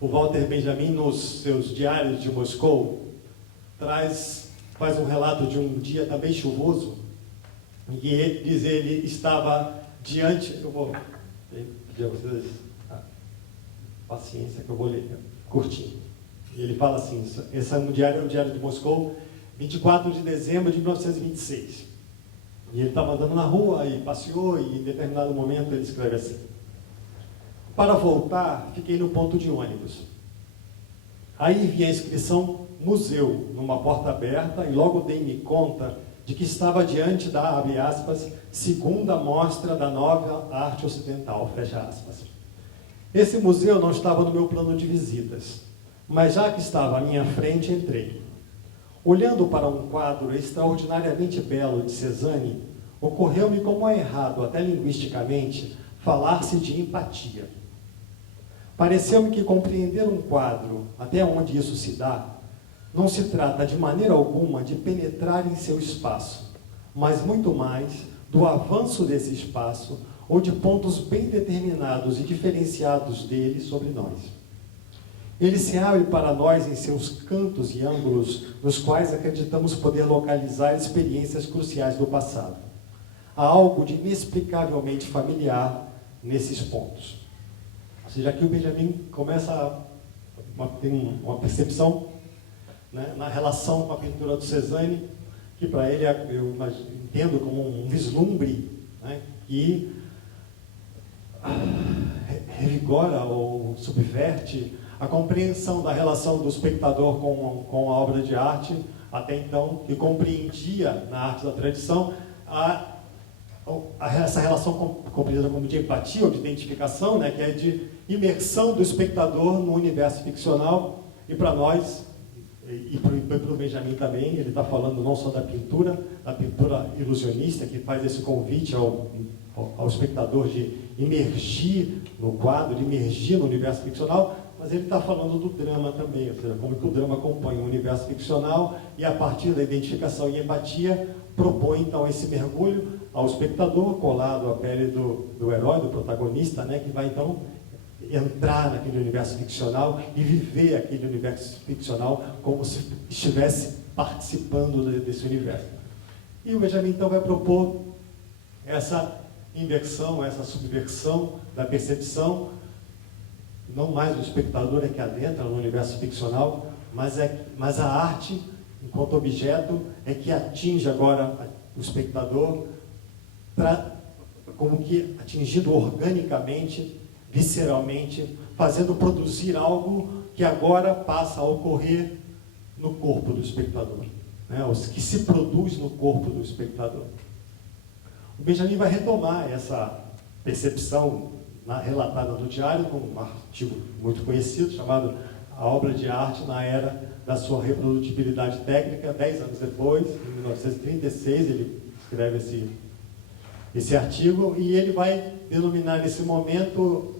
O Walter Benjamin, nos seus diários de Moscou, faz um relato de um dia também chuvoso, e ele diz ele estava diante... Eu vou pedir a vocês paciência que eu vou ler curtinho. E ele fala assim, esse é o diário de Moscou, 24 de dezembro de 1926. E ele estava andando na rua e passeou, e em determinado momento ele escreve assim: para voltar, fiquei no ponto de ônibus. Aí vi a inscrição museu numa porta aberta e logo dei-me conta de que estava diante da, abre aspas, segunda mostra da nova arte ocidental, fecha aspas. Esse museu não estava no meu plano de visitas, mas já que estava à minha frente, entrei. Olhando para um quadro extraordinariamente belo de Cézanne, ocorreu-me como é errado, até linguisticamente, falar-se de empatia. Pareceu-me que compreender um quadro, até onde isso se dá, não se trata de maneira alguma de penetrar em seu espaço, mas muito mais do avanço desse espaço ou de pontos bem determinados e diferenciados dele sobre nós. Ele se abre para nós em seus cantos e ângulos nos quais acreditamos poder localizar experiências cruciais do passado. Há algo de inexplicavelmente familiar nesses pontos. Ou seja, aqui o Benjamin começa a ter uma percepção, né, na relação com a pintura do Cézanne, que para ele eu entendo como um vislumbre, né, que revigora ou subverte a compreensão da relação do espectador com a obra de arte, até então, que compreendia na arte da tradição essa relação compreendida como de empatia ou de identificação, né, que é de imersão do espectador no universo ficcional. E para nós, e para o Benjamin também, ele está falando não só da pintura ilusionista, que faz esse convite ao espectador de imergir no quadro, de imergir no universo ficcional, mas ele está falando do drama também, ou seja, como que o drama acompanha o universo ficcional e, a partir da identificação e empatia, propõe então esse mergulho ao espectador, colado à pele do herói, do protagonista, né, que vai então entrar naquele universo ficcional e viver aquele universo ficcional como se estivesse participando desse universo. E o Benjamin então vai propor essa inversão, essa subversão da percepção, não mais do espectador que adentra no universo ficcional, mas a arte, enquanto objeto, é que atinge agora o espectador, como que atingindo organicamente, visceralmente, fazendo produzir algo que agora passa a ocorrer no corpo do espectador, né? Que se produz no corpo do espectador. O Benjamin vai retomar essa percepção relatada no diário, com um artigo muito conhecido, chamado A Obra de Arte na Era da Sua Reprodutibilidade Técnica. 10 anos depois, em 1936, ele escreve esse artigo, e ele vai denominar nesse momento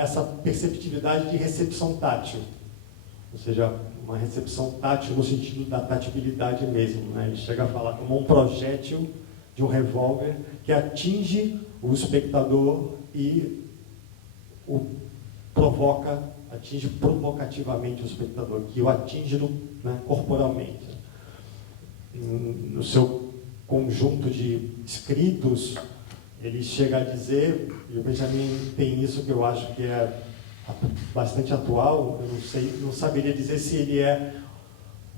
essa perceptividade de recepção tátil, ou seja, uma recepção tátil no sentido da tatibilidade mesmo, né? Ele chega a falar como um projétil de um revólver que atinge o espectador e atinge provocativamente o espectador, que o atinge corporalmente. No seu conjunto de escritos, ele chega a dizer, e o Benjamin tem isso que eu acho que é bastante atual, eu não saberia dizer se ele é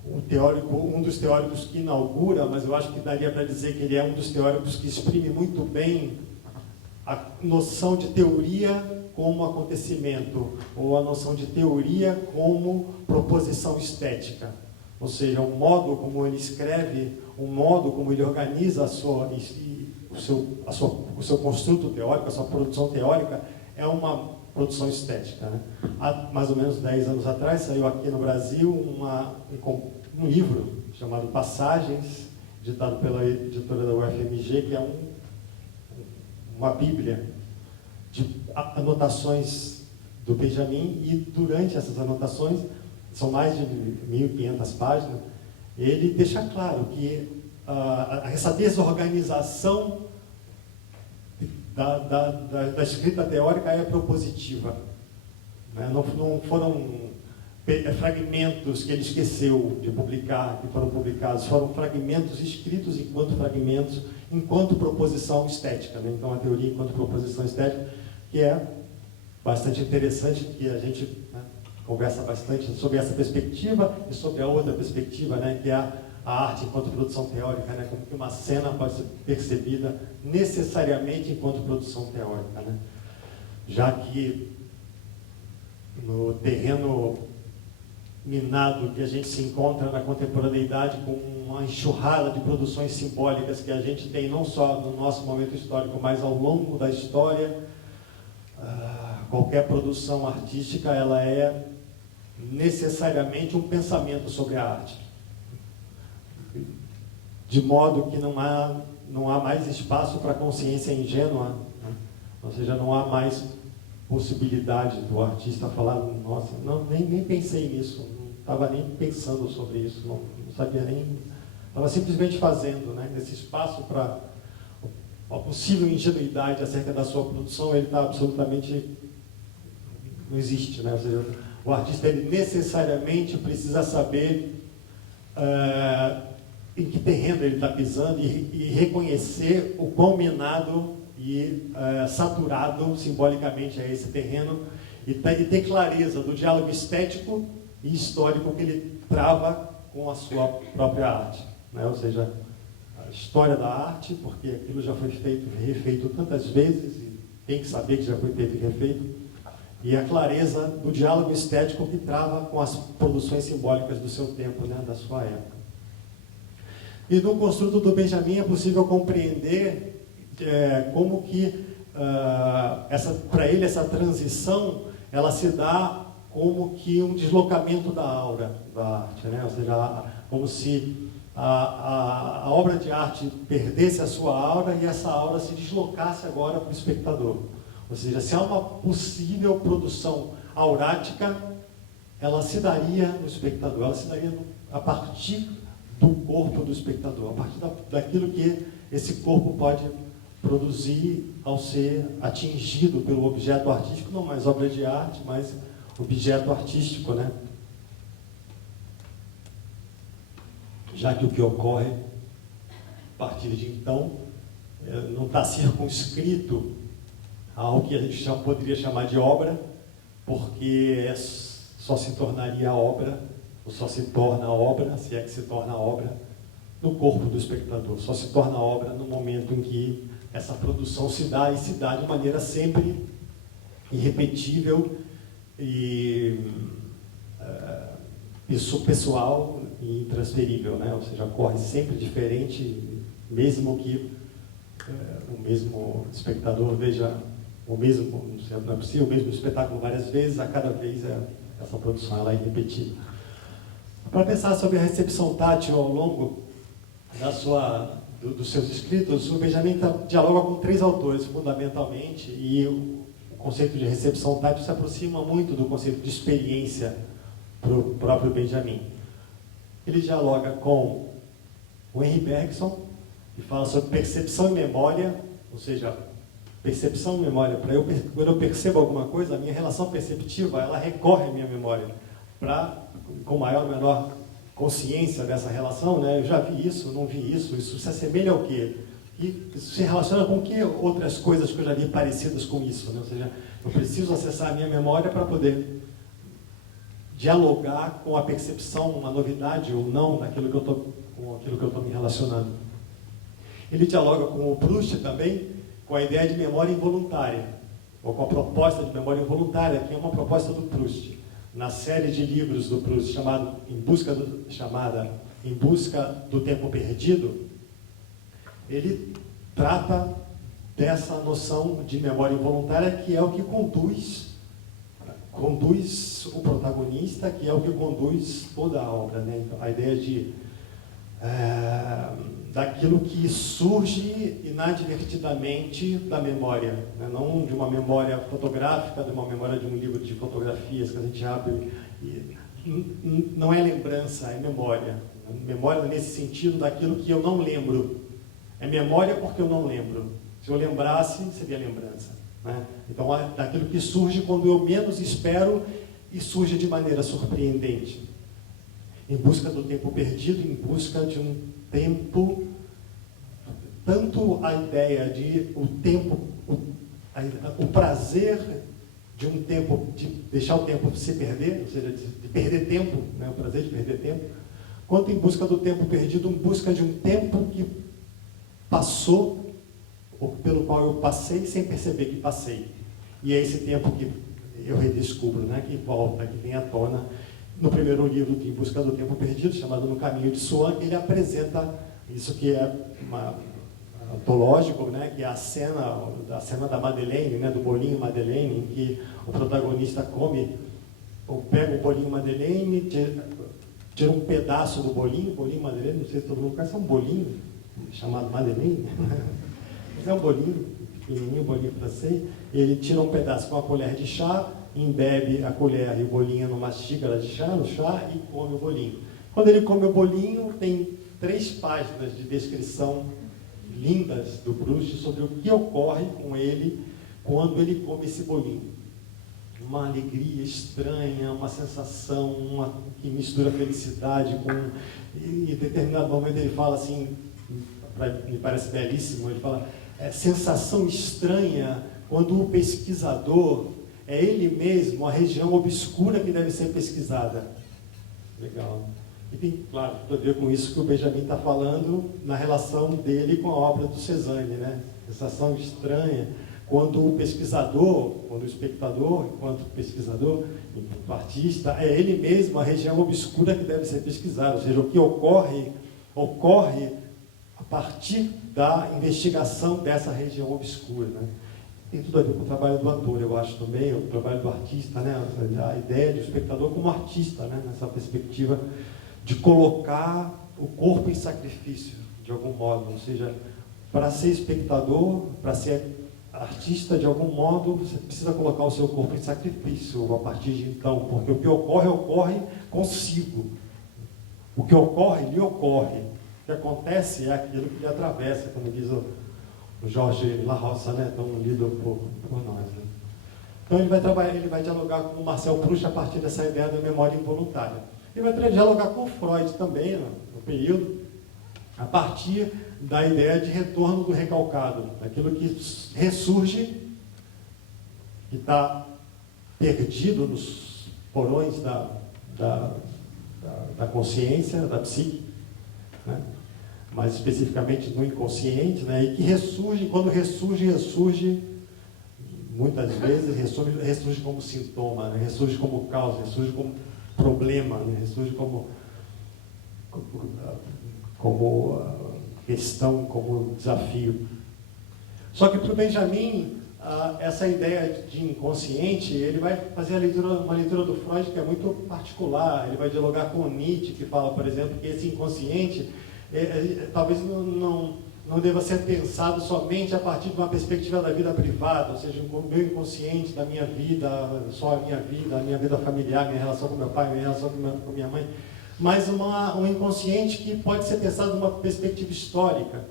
um dos teóricos que inaugura, mas eu acho que daria para dizer que ele é um dos teóricos que exprime muito bem a noção de teoria como acontecimento, ou a noção de teoria como proposição estética. Ou seja, o modo como ele escreve, o modo como ele organiza o seu construto teórico, a sua produção teórica, é uma produção estética, né? Há mais ou menos 10 anos atrás, saiu aqui no Brasil um livro chamado Passagens, editado pela editora da UFMG, que é uma bíblia de anotações do Benjamin, e durante essas anotações, são mais de 1.500 páginas, ele deixa claro que essa desorganização da escrita teórica é propositiva. Né? Não foram fragmentos que ele esqueceu de publicar, que foram publicados, foram fragmentos escritos enquanto proposição estética. Né? Então, a teoria enquanto proposição estética, que é bastante interessante, que a gente, né, conversa bastante sobre essa perspectiva e sobre a outra perspectiva, né, que é a arte enquanto produção teórica, né, como que uma cena pode ser percebida necessariamente enquanto produção teórica. Né? Já que no terreno minado que a gente se encontra na contemporaneidade, com uma enxurrada de produções simbólicas que a gente tem não só no nosso momento histórico, mas ao longo da história, qualquer produção artística ela é necessariamente um pensamento sobre a arte, de modo que não há mais espaço para a consciência ingênua, né? Ou seja, não há mais possibilidade do artista falar, nossa, não, nem pensei nisso, não estava nem pensando sobre isso, não sabia nem, estava simplesmente fazendo, né? Nesse espaço para a possível ingenuidade acerca da sua produção, ele está absolutamente, não existe, né? Ou seja, o artista ele necessariamente precisa saber em que terreno ele está pisando e reconhecer o quão minado e saturado simbolicamente é esse terreno e ter clareza do diálogo estético e histórico que ele trava com a sua própria arte, né? Ou seja, a história da arte, porque aquilo já foi feito e refeito tantas vezes e tem que saber que já foi feito e refeito, e a clareza do diálogo estético que trava com as produções simbólicas do seu tempo, né? Da sua época. E no construto do Benjamin é possível compreender como que, para ele, essa transição, ela se dá como que um deslocamento da aura da arte, né? Ou seja, como se a obra de arte perdesse a sua aura e essa aura se deslocasse agora para o espectador. Ou seja, se há uma possível produção aurática, ela se daria no espectador, ela se daria a partir do corpo do espectador, a partir daquilo que esse corpo pode produzir ao ser atingido pelo objeto artístico, não mais obra de arte, mas objeto artístico, né? Já que o que ocorre a partir de então não está circunscrito a algo que a gente poderia chamar de obra, porque só se tornaria obra, ou só se torna obra, se é que se torna obra, no corpo do espectador. Só se torna obra no momento em que essa produção se dá, e se dá de maneira sempre irrepetível e pessoal e intransferível, né? Ou seja, ocorre sempre diferente, mesmo que o mesmo espectador veja o mesmo, não é possível, o mesmo espetáculo várias vezes, a cada vez essa produção ela é irrepetível. Para pensar sobre a recepção tátil ao longo dos seus escritos, o Benjamin dialoga com 3 autores, fundamentalmente, e o conceito de recepção tátil se aproxima muito do conceito de experiência para o próprio Benjamin. Ele dialoga com o Henri Bergson, que fala sobre percepção e memória, ou seja, percepção e memória. Quando eu percebo alguma coisa, a minha relação perceptiva, ela recorre à minha memória, com maior ou menor consciência dessa relação, né? Eu já vi isso, não vi isso, isso se assemelha ao quê? E isso se relaciona com que outras coisas que eu já vi parecidas com isso, né? Ou seja, eu preciso acessar a minha memória para poder dialogar com a percepção, uma novidade ou não, com aquilo que eu estou me relacionando. Ele dialoga com o Proust também, com a ideia de memória involuntária, ou com a proposta de memória involuntária, que é uma proposta do Proust. Na série de livros do Proust, chamada Em Busca do Tempo Perdido, ele trata dessa noção de memória involuntária, que é o que conduz o protagonista, que é o que conduz toda a obra, né? Então, a ideia de daquilo que surge inadvertidamente da memória, né? Não de uma memória fotográfica, de uma memória de um livro de fotografias que a gente abre e não é lembrança, é memória. Memória nesse sentido daquilo que eu não lembro. É memória porque eu não lembro. Se eu lembrasse, seria lembrança, né? Então, daquilo que surge quando eu menos espero e surge de maneira surpreendente. Em busca do tempo perdido, em busca de um tempo, tanto a ideia de o tempo, o prazer de um tempo, de deixar o tempo se perder, ou seja, de perder tempo, né? O prazer de perder tempo, quanto em busca do tempo perdido, em busca de um tempo que passou, ou pelo qual eu passei sem perceber que passei. E é esse tempo que eu redescubro, né? Que volta, que vem à tona no primeiro livro de Em Busca do Tempo Perdido, chamado No Caminho de Swan, ele apresenta isso que é antológico, né? Que é a cena da Madeleine, né? Do bolinho Madeleine, em que o protagonista come, ou pega o bolinho Madeleine, tira um pedaço do bolinho Madeleine, não sei se todo mundo conhece, é um bolinho chamado Madeleine, mas é um bolinho, pequenininho, um bolinho francês, e ele tira um pedaço com uma colher de chá, embebe a colher e o bolinho numa xícara de chá, no chá, e come o bolinho. Quando ele come o bolinho, tem 3 páginas de descrição lindas do Proust sobre o que ocorre com ele quando ele come esse bolinho. Uma alegria estranha, uma sensação que mistura felicidade com... E em determinado momento ele fala assim, me parece belíssimo, ele fala, sensação estranha quando o pesquisador é ele mesmo, a região obscura que deve ser pesquisada. Legal. E tem, claro, tudo a ver com isso que o Benjamin está falando na relação dele com a obra do Cézanne, né? Sensação estranha quando o pesquisador, quando o espectador, enquanto pesquisador, enquanto artista, é ele mesmo a região obscura que deve ser pesquisada. Ou seja, o que ocorre a partir da investigação dessa região obscura, né? Tem tudo a ver com o trabalho do ator, eu acho também, o trabalho do artista, né? A ideia do espectador como artista, né? Nessa perspectiva de colocar o corpo em sacrifício, de algum modo. Ou seja, para ser espectador, para ser artista, de algum modo, você precisa colocar o seu corpo em sacrifício a partir de então, porque o que ocorre consigo. O que ocorre, lhe ocorre. O que acontece é aquilo que lhe atravessa, como diz o Jorge La Roça, né? Tão lido por nós. Né? Então ele vai dialogar com o Marcel Proust a partir dessa ideia da memória involuntária. Ele vai dialogar com Freud também, no período, a partir da ideia de retorno do recalcado, daquilo que ressurge, que está perdido nos porões da consciência, da psique, né? Mais especificamente no inconsciente, né? E que ressurge, quando ressurge muitas vezes, ressurge como sintoma, né? Ressurge como causa, ressurge como problema, né? Ressurge como questão, como desafio. Só que para o Benjamin, essa ideia de inconsciente, ele vai fazer uma leitura do Freud que é muito particular. Ele vai dialogar com o Nietzsche, que fala, por exemplo, que esse inconsciente talvez não deva ser pensado somente a partir de uma perspectiva da vida privada, ou seja, o meu inconsciente da minha vida, só a minha vida familiar, minha relação com meu pai, minha relação com minha mãe, mas um inconsciente que pode ser pensado numa perspectiva histórica,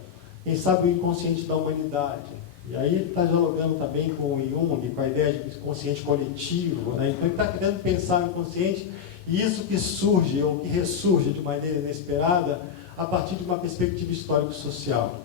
quem sabe o inconsciente da humanidade. E aí ele está dialogando também com o Jung, com a ideia de inconsciente coletivo, né? Então ele está querendo pensar o inconsciente, e isso que surge, ou que ressurge de maneira inesperada, a partir de uma perspectiva histórico-social.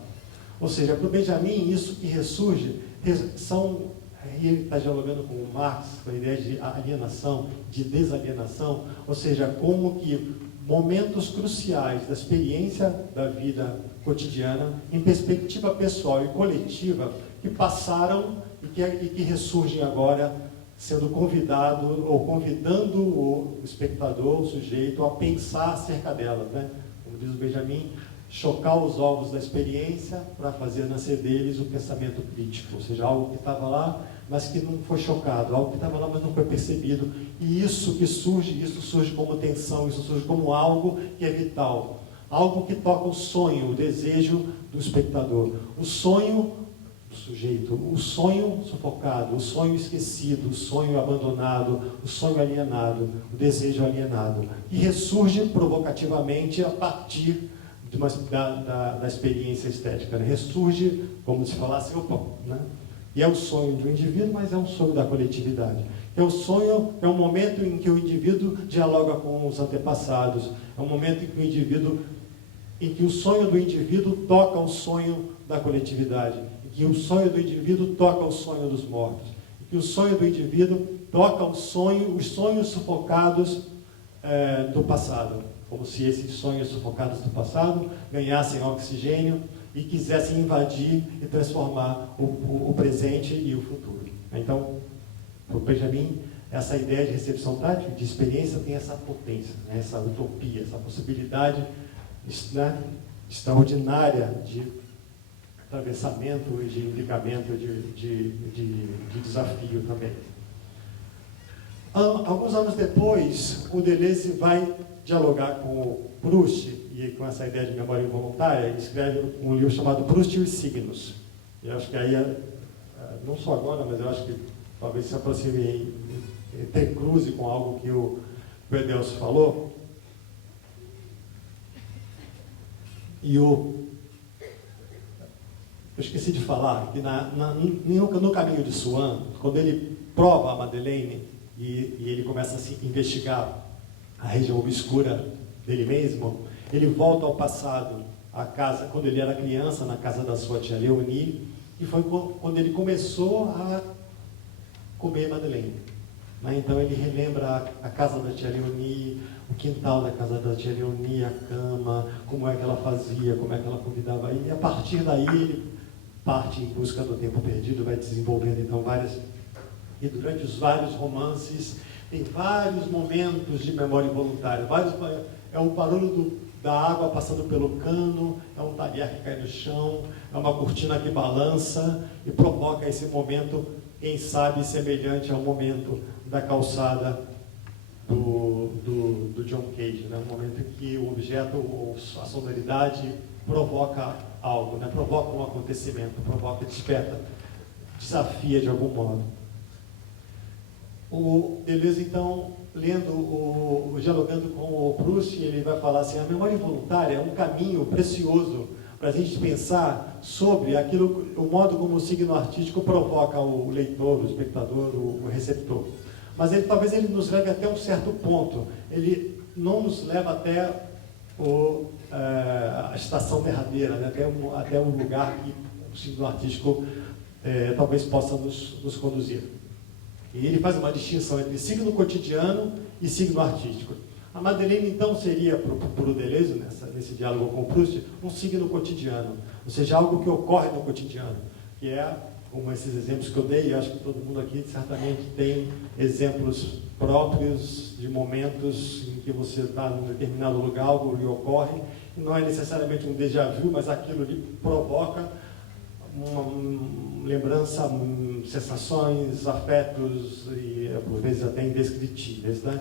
Ou seja, para o Benjamin, isso que ressurge e ele está dialogando com o Marx, com a ideia de alienação, de desalienação, ou seja, como que momentos cruciais da experiência da vida cotidiana, em perspectiva pessoal e coletiva, que passaram e que ressurgem agora, sendo convidado ou convidando o espectador, o sujeito, a pensar acerca delas, né? Como diz o Benjamin, chocar os ovos da experiência para fazer nascer deles o pensamento crítico, ou seja, algo que estava lá, mas que não foi chocado, algo que estava lá, mas não foi percebido. E isso surge como tensão, isso surge como algo que é vital, algo que toca o sonho, o desejo do espectador, o sonho do sujeito, o sonho sufocado, o sonho esquecido, o sonho abandonado, o sonho alienado, o desejo alienado, que ressurge provocativamente a partir da experiência estética, né? Ressurge, como se falasse, opa, né? E é o sonho de um indivíduo, mas é um sonho da coletividade. É o sonho, é um momento em que o indivíduo dialoga com os antepassados, é um momento em que o sonho do indivíduo toca o sonho da coletividade, em que o sonho do indivíduo toca o sonho dos mortos, em que o sonho do indivíduo toca os sonhos sufocados do passado, como se esses sonhos sufocados do passado ganhassem oxigênio e quisessem invadir e transformar o presente e o futuro. Então, para o Benjamin, essa ideia de recepção tática, de experiência, tem essa potência, né? Essa utopia, essa possibilidade, né, extraordinária de atravessamento e de implicamento, de desafio também. Alguns anos depois, o Deleuze vai dialogar com o Proust, e com essa ideia de memória involuntária, ele escreve um livro chamado Proust e os Signos. E eu acho que aí, não só agora, mas eu acho que talvez se aproxime em cruze com algo que o Edelso falou. E eu esqueci de falar que no caminho de Swan, quando ele prova a Madeleine e ele começa a se investigar a região obscura dele mesmo, ele volta ao passado, à casa, quando ele era criança, na casa da sua tia Leonie, e foi quando ele começou a comer Madeleine. Né? Então ele relembra a casa da tia Leonie, o quintal da casa da tia Leonie, a cama, como é que ela fazia, como é que ela convidava. E a partir daí ele parte em busca do tempo perdido, vai desenvolvendo então e durante os vários romances, tem vários momentos de memória involuntária. É o barulho da água passando pelo cano, é um talher que cai no chão, é uma cortina que balança e provoca esse momento, quem sabe, semelhante ao momento da calçada do John Cage, né? Um momento em que o objeto, a sonoridade provoca algo, né? Provoca um acontecimento, provoca, desperta, desafia de algum modo. O Deleuze, então, dialogando com o Proust, ele vai falar assim: a memória involuntária é um caminho precioso para a gente pensar sobre o modo como o signo artístico provoca o leitor, o espectador, o receptor. Mas talvez ele nos leve até um certo ponto. Ele não nos leva até a estação derradeira, né? até um lugar que o signo artístico talvez possa nos conduzir. E ele faz uma distinção entre signo cotidiano e signo artístico. A Madeleine, então, seria, para o Deleuze, nesse diálogo com o Proust, um signo cotidiano, ou seja, algo que ocorre no cotidiano, que é, como esses exemplos que eu dei, eu acho que todo mundo aqui certamente tem exemplos próprios de momentos em que você está num determinado lugar, algo lhe ocorre, e não é necessariamente um déjà vu, mas aquilo lhe provoca uma lembrança, sensações, afetos, e por vezes até indescritíveis, né?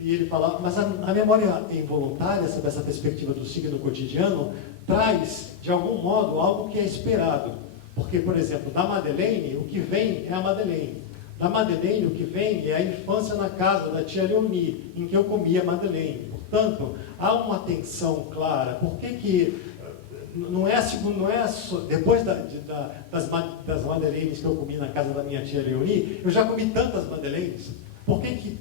E ele fala, mas a memória involuntária, sob essa perspectiva do signo cotidiano, traz, de algum modo, algo que é esperado. Porque, por exemplo, da Madeleine, o que vem é a Madeleine. Da Madeleine, o que vem é a infância na casa da tia Leonie, em que eu comia Madeleine. Portanto, há uma tensão clara. Por que depois das madeleines que eu comi na casa da minha tia Leonie, eu já comi tantas madeleines? Por que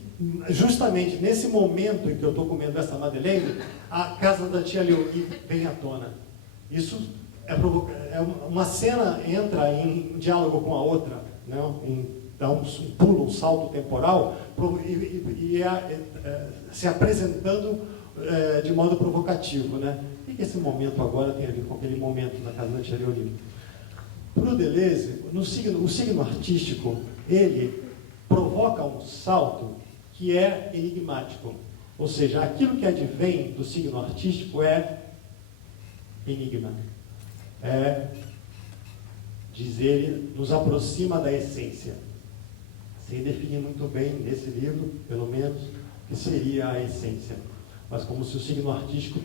justamente nesse momento em que eu estou comendo essa madeleine, a casa da tia Leonie vem à tona? Isso uma cena entra em diálogo com a outra, né? Dá um pulo, um salto temporal, se apresentando de modo provocativo, né? O que esse momento agora tem a ver com aquele momento na casa da tia Leonie? Para o Deleuze, o signo artístico, ele provoca um salto que é enigmático. Ou seja, aquilo que advém do signo artístico é enigma. Diz ele, nos aproxima da essência. Sem definir muito bem nesse livro, pelo menos, o que seria a essência. Mas como se o signo artístico,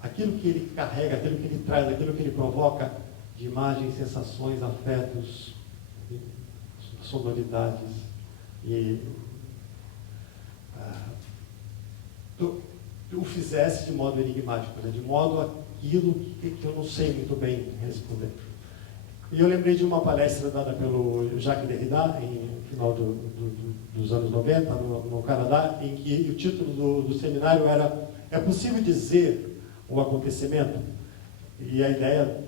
aquilo que ele carrega, aquilo que ele traz, aquilo que ele provoca de imagens, sensações, afetos, sonoridades. E o fizesse de modo enigmático, né? De modo aquilo que eu não sei muito bem responder. E eu lembrei de uma palestra dada pelo Jacques Derrida, no final dos anos 90, no Canadá, em que o título do seminário era "É possível dizer o acontecimento?" E a ideia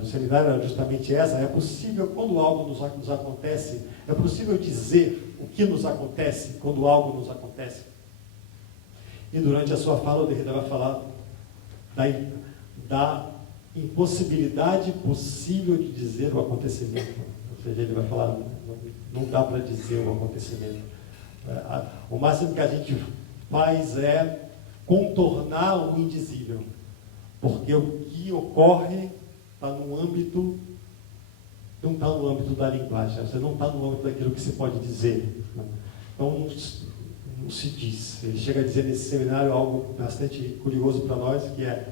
do seminário era justamente essa: é possível, quando algo nos acontece, é possível dizer o que nos acontece quando algo nos acontece? E durante a sua fala, o Derrida vai falar da impossibilidade possível de dizer o acontecimento. Ou seja, ele vai falar, não dá para dizer o acontecimento. O máximo que a gente faz é contornar o indizível, porque o que ocorre está no âmbito, não está no âmbito da linguagem, você não está no âmbito daquilo que se pode dizer. Então, não se diz. Ele chega a dizer nesse seminário algo bastante curioso para nós, que é,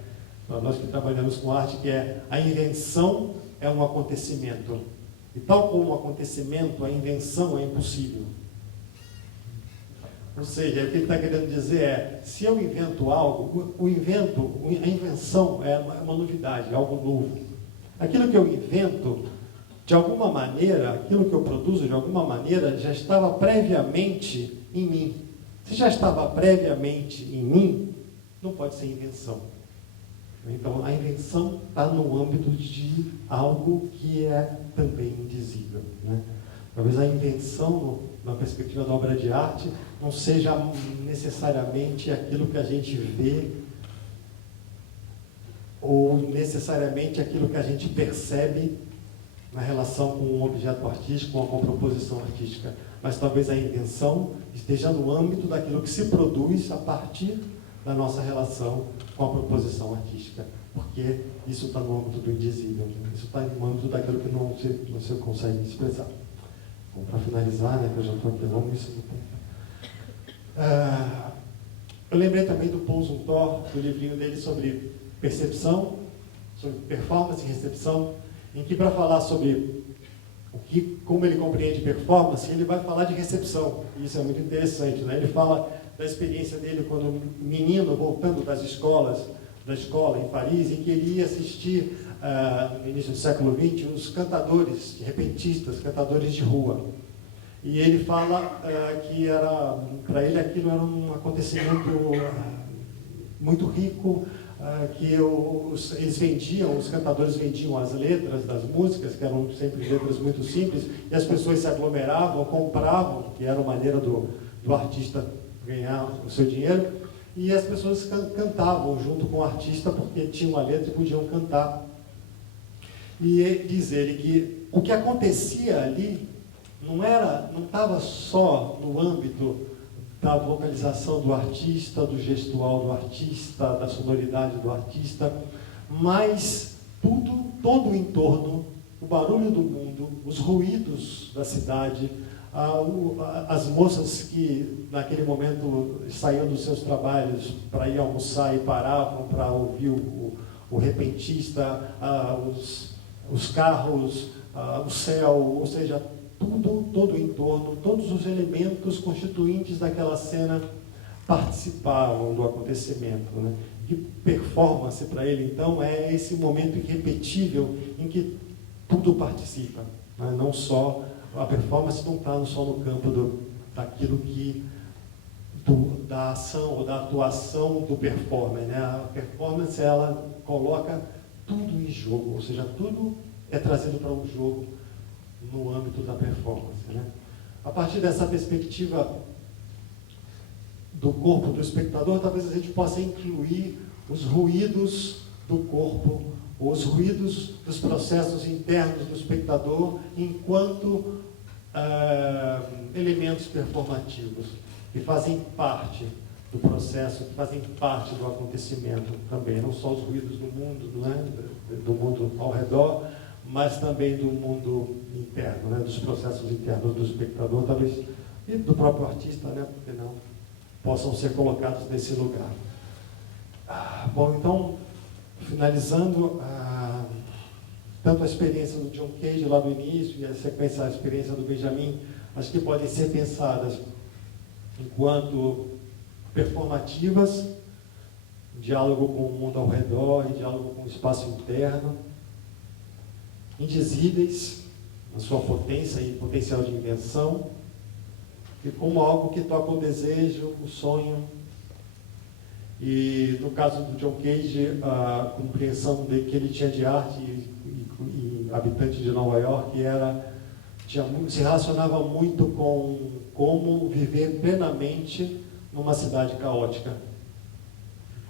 para nós que trabalhamos com arte, que é: a invenção é um acontecimento. E tal como um acontecimento, a invenção é impossível. Ou seja, o que ele está querendo dizer é: se eu invento algo, a invenção é uma novidade, é algo novo. Aquilo que eu invento, de alguma maneira, aquilo que eu produzo, de alguma maneira, já estava previamente em mim. Se já estava previamente em mim, não pode ser invenção. Então, a invenção está no âmbito de algo que é também indizível, né? Talvez a invenção, na perspectiva da obra de arte, não seja necessariamente aquilo que a gente vê, ou necessariamente aquilo que a gente percebe na relação com um objeto artístico ou com a composição artística. Mas talvez a invenção esteja no âmbito daquilo que se produz a partir da nossa relação com a proposição artística, porque isso está no âmbito do indizível, né? Isso está no âmbito daquilo que não se consegue expressar. Bom, para finalizar, né, que eu já estou aqui longo, isso não tem. Eu lembrei também do Paul Zumthor, do livrinho dele sobre percepção, sobre performance e recepção, em que, para falar sobre como ele compreende performance, ele vai falar de recepção. E isso é muito interessante, né? Ele fala da experiência dele quando menino, voltando da escola em Paris, em que ele ia assistir, no início do século XX, os cantadores, repentistas, cantadores de rua. E ele fala que para ele aquilo era um acontecimento muito rico, que eles vendiam, os cantadores vendiam as letras das músicas, que eram sempre letras muito simples, e as pessoas se aglomeravam, compravam, que era a maneira do artista ganhar o seu dinheiro, e as pessoas cantavam junto com o artista, porque tinham a letra e podiam cantar. E diz ele que o que acontecia ali não estava só no âmbito da vocalização do artista, do gestual do artista, da sonoridade do artista, mas todo o entorno, o barulho do mundo, os ruídos da cidade, as moças que naquele momento saíam dos seus trabalhos para ir almoçar e paravam para ouvir o repentista, os carros, o céu, ou seja, todo o entorno, todos os elementos constituintes daquela cena participavam do acontecimento, né? E performance para ele, então, é esse momento irrepetível em que tudo participa, né? Não só a performance não está só no campo daquilo da ação ou da atuação do performer, né? A performance, ela coloca tudo em jogo, ou seja, tudo é trazido para um jogo no âmbito da performance, né? A partir dessa perspectiva do corpo do espectador, talvez a gente possa incluir os ruídos do corpo, os ruídos dos processos internos do espectador, enquanto elementos performativos, que fazem parte do processo, que fazem parte do acontecimento também, não só os ruídos do mundo, né, do mundo ao redor, mas também do mundo interno, né, dos processos internos do espectador, talvez, e do próprio artista, né, porque não, possam ser colocados nesse lugar. Bom, então, finalizando, tanto a experiência do John Cage lá do início e a sequência, a experiência do Benjamin, acho que podem ser pensadas enquanto performativas, diálogo com o mundo ao redor e diálogo com o espaço interno, indizíveis na sua potência e potencial de invenção, e como algo que toca o desejo, o sonho. E no caso do John Cage, a compreensão que ele tinha de arte e habitante de Nova York se relacionava muito com como viver plenamente numa cidade caótica,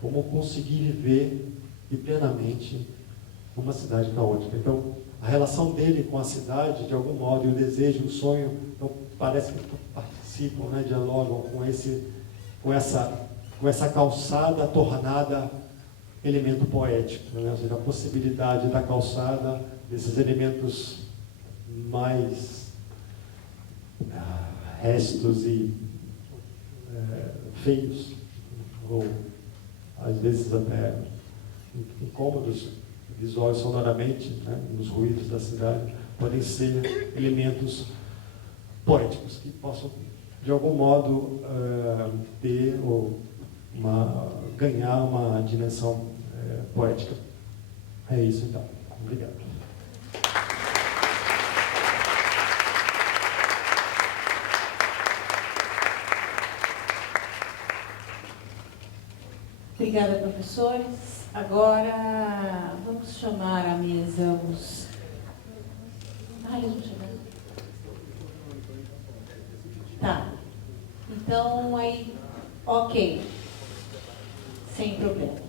como conseguir viver plenamente numa cidade caótica. Então, a relação dele com a cidade, de algum modo, e o desejo, o sonho, então, parece que participam, né, dialogam com essa calçada tornada elemento poético, né? Ou seja, a possibilidade da calçada, desses elementos mais restos e feios, ou às vezes até incômodos visual e sonoramente, né, nos ruídos da cidade, podem ser elementos poéticos que possam, de algum modo, ter ou ganhar uma dimensão poética. É isso, então. Obrigado. Obrigada, professores. Agora, vamos chamar à mesa os... eles vão chegar. Tá. Então, aí, ok. Sem problemas.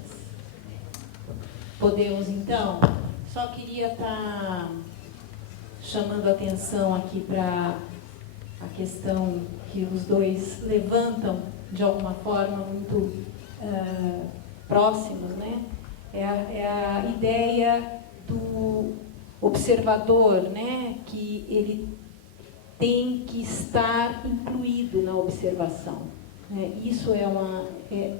Podemos, então? Só queria estar chamando a atenção aqui para a questão que os dois levantam, de alguma forma, muito próximos, né? É a ideia do observador, né? Que ele tem que estar incluído na observação. Isso é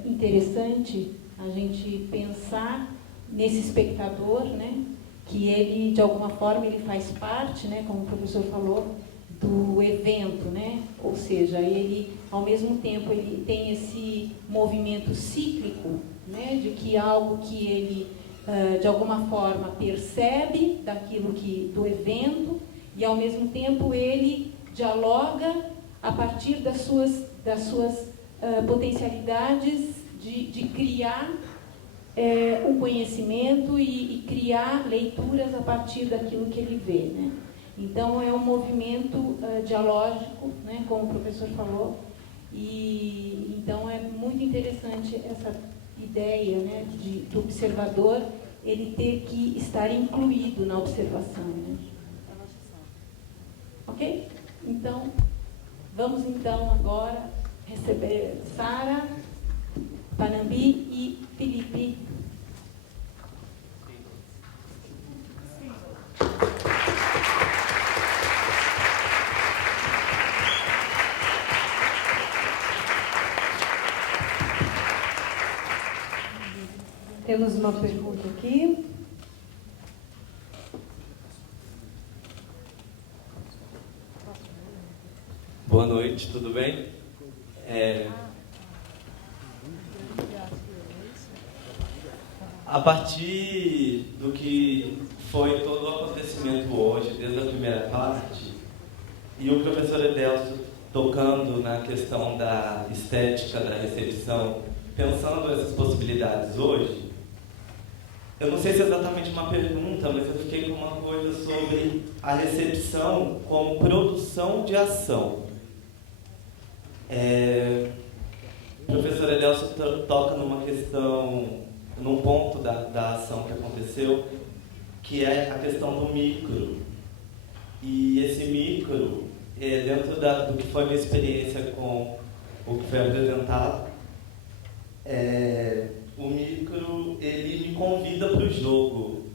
interessante a gente pensar nesse espectador, né? Que ele, de alguma forma, ele faz parte, né? Como o professor falou, do evento, né? Ou seja, ele, ao mesmo tempo, ele tem esse movimento cíclico, né? De que algo que ele, de alguma forma, percebe do evento, e, ao mesmo tempo, ele dialoga a partir das suas potencialidades de criar um conhecimento e criar leituras a partir daquilo que ele vê, né? Então, é um movimento dialógico, né, como o professor falou, e então é muito interessante essa ideia, né, do observador, ele ter que estar incluído na observação, né? Ok? Então, vamos então agora receber Sara, Panambi e Felipe. Temos uma pergunta aqui. Boa noite, tudo bem? A partir do que foi todo o acontecimento hoje, desde a primeira parte, e o professor Edelso tocando na questão da estética da recepção, pensando essas possibilidades hoje, eu não sei se é exatamente uma pergunta, mas eu fiquei com uma coisa sobre a recepção como produção de ação. O professor Edelso toca numa questão, num ponto da ação que aconteceu, que é a questão do micro. E esse micro, dentro do que foi a minha experiência com o que foi apresentado, o micro, ele me convida para o jogo.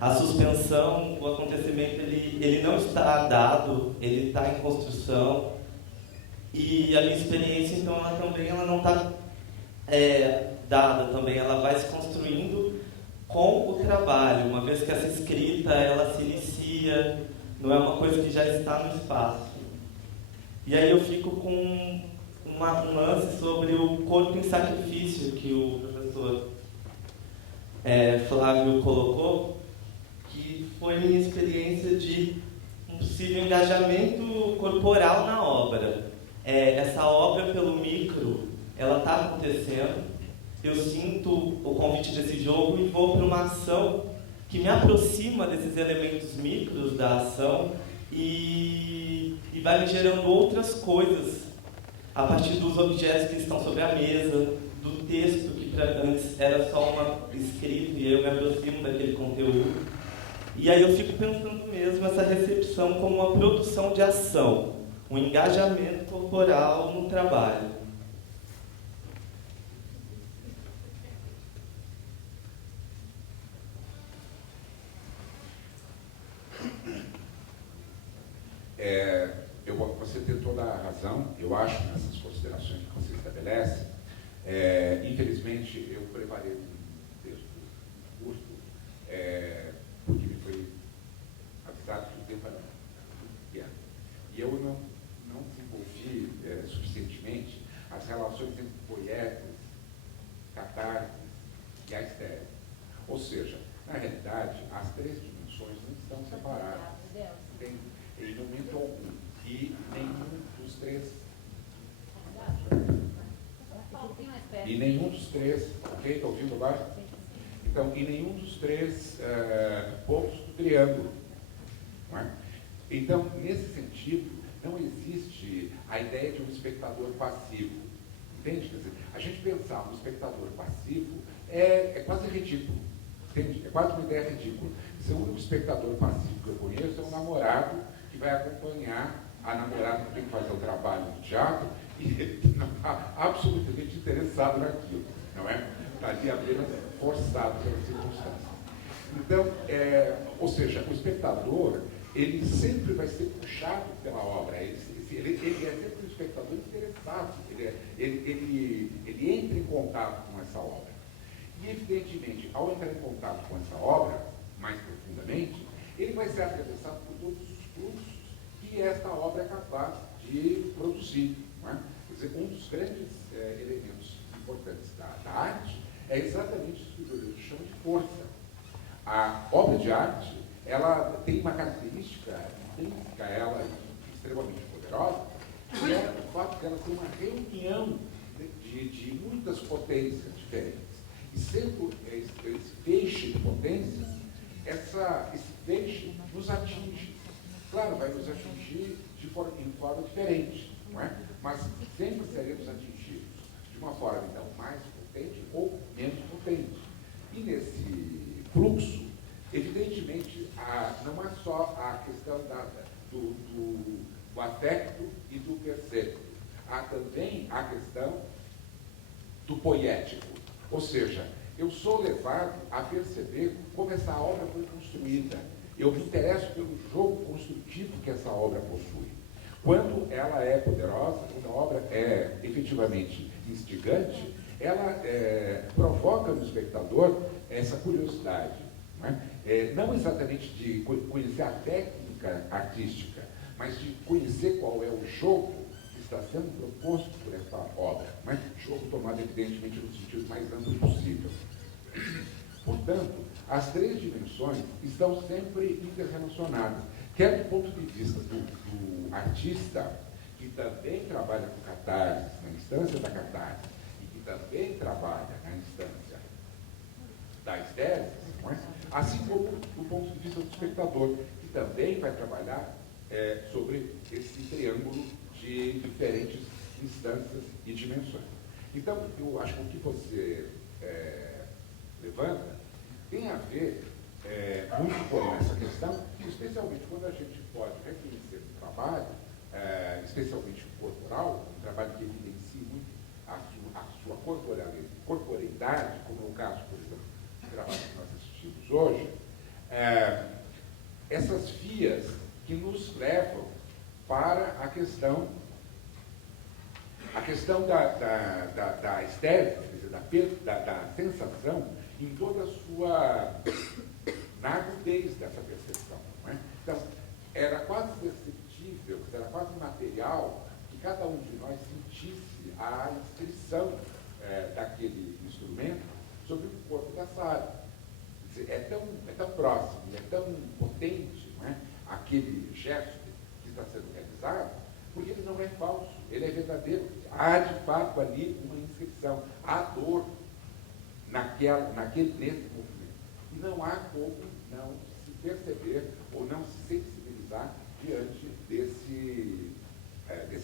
A suspensão, o acontecimento, ele não está dado, ele está em construção. E a minha experiência, então, ela não está dada também, ela vai se construindo com o trabalho. Uma vez que essa escrita, ela se inicia, não é uma coisa que já está no espaço. E aí eu fico com um lance sobre o corpo em sacrifício que o professor Flávio colocou, que foi minha experiência de um possível engajamento corporal na obra. Essa obra pelo micro, ela está acontecendo, eu sinto o convite desse jogo e vou para uma ação que me aproxima desses elementos micros da ação e vai me gerando outras coisas a partir dos objetos que estão sobre a mesa, do texto que antes era só uma escrita e eu me aproximo daquele conteúdo. E aí eu fico pensando mesmo essa recepção como uma produção de ação, um engajamento corporal no trabalho. Você tem toda a razão, eu acho, nessas considerações que você estabelece. Infelizmente, eu preparei um texto curto, porque me foi avisado que o tempo era muito pequeno. E eu não desenvolvi suficientemente as relações entre poetas, catarses e a estética. Ou seja, na realidade, as três dimensões não estão separadas. Em momento algum. E nenhum dos três. E nenhum dos três. Ok? Está ouvindo agora? Então, em nenhum dos três pontos do triângulo. Não é? Então, nesse sentido, não existe a ideia de um espectador passivo. Entende? Quer dizer, a gente pensar no espectador passivo é quase ridículo. Entende? É quase uma ideia ridícula. O único espectador passivo que eu conheço é um namorado que vai acompanhar a namorada que tem que fazer o trabalho do teatro e ele não está absolutamente interessado naquilo, não é? Está ali apenas forçado pelas circunstâncias. Então, ou seja, o espectador, ele sempre vai ser puxado pela obra, ele é sempre um espectador interessado, ele entra em contato com essa obra. E, evidentemente, ao entrar em contato com essa obra, mais profundamente, ele vai ser atravessado por todos os fluxos que esta obra é capaz de produzir. Não é? Quer dizer, um dos grandes elementos importantes da arte é exatamente isso que o Deleuze chama de força. A obra de arte, ela tem uma característica intrínseca, ela extremamente poderosa, que é o fato de ela ser uma reunião de muitas potências diferentes. E sendo esse feixe de potências, esse feixe nos atinge. Claro, vai nos atingir em forma diferente, não é? Mas sempre seremos atingidos de uma forma, então, mais potente ou menos potente. E nesse fluxo, evidentemente, não é só a questão do afecto e do percebo. Há também a questão do poético. Ou seja, eu sou levado a perceber como essa obra foi construída. Eu me interesso pelo jogo construtivo que essa obra possui. Quando ela é poderosa, quando a obra é efetivamente instigante, ela provoca no espectador essa curiosidade. Não é? Não exatamente de conhecer a técnica artística, mas de conhecer qual é o jogo que está sendo proposto por essa obra. Não é? Jogo tomado, evidentemente, no sentido mais amplo possível. Portanto, as três dimensões estão sempre interrelacionadas, quer do ponto de vista do artista, que também trabalha com catarse, na instância da catarse, e que também trabalha na instância da estética, assim como do ponto de vista do espectador, que também vai trabalhar sobre esse triângulo de diferentes instâncias e dimensões. Então, eu acho que o que você levanta tem a ver muito com essa questão, especialmente quando a gente pode reconhecer um trabalho, especialmente corporal, um trabalho que evidencia muito a sua corporeidade, como é o caso, por exemplo, do trabalho que nós assistimos hoje, essas vias que nos levam para a questão da estética, quer dizer, da sensação em toda a sua na agudez dessa percepção. Não é? Então, era quase perceptível, era quase material que cada um de nós sentisse a inscrição daquele instrumento sobre o corpo da sala. É tão próximo, é tão potente, não é? Aquele gesto que está sendo realizado, porque ele não é falso, ele é verdadeiro. Há de fato ali uma inscrição, há dor nesse movimento. E não há como não se perceber ou não se sensibilizar diante desse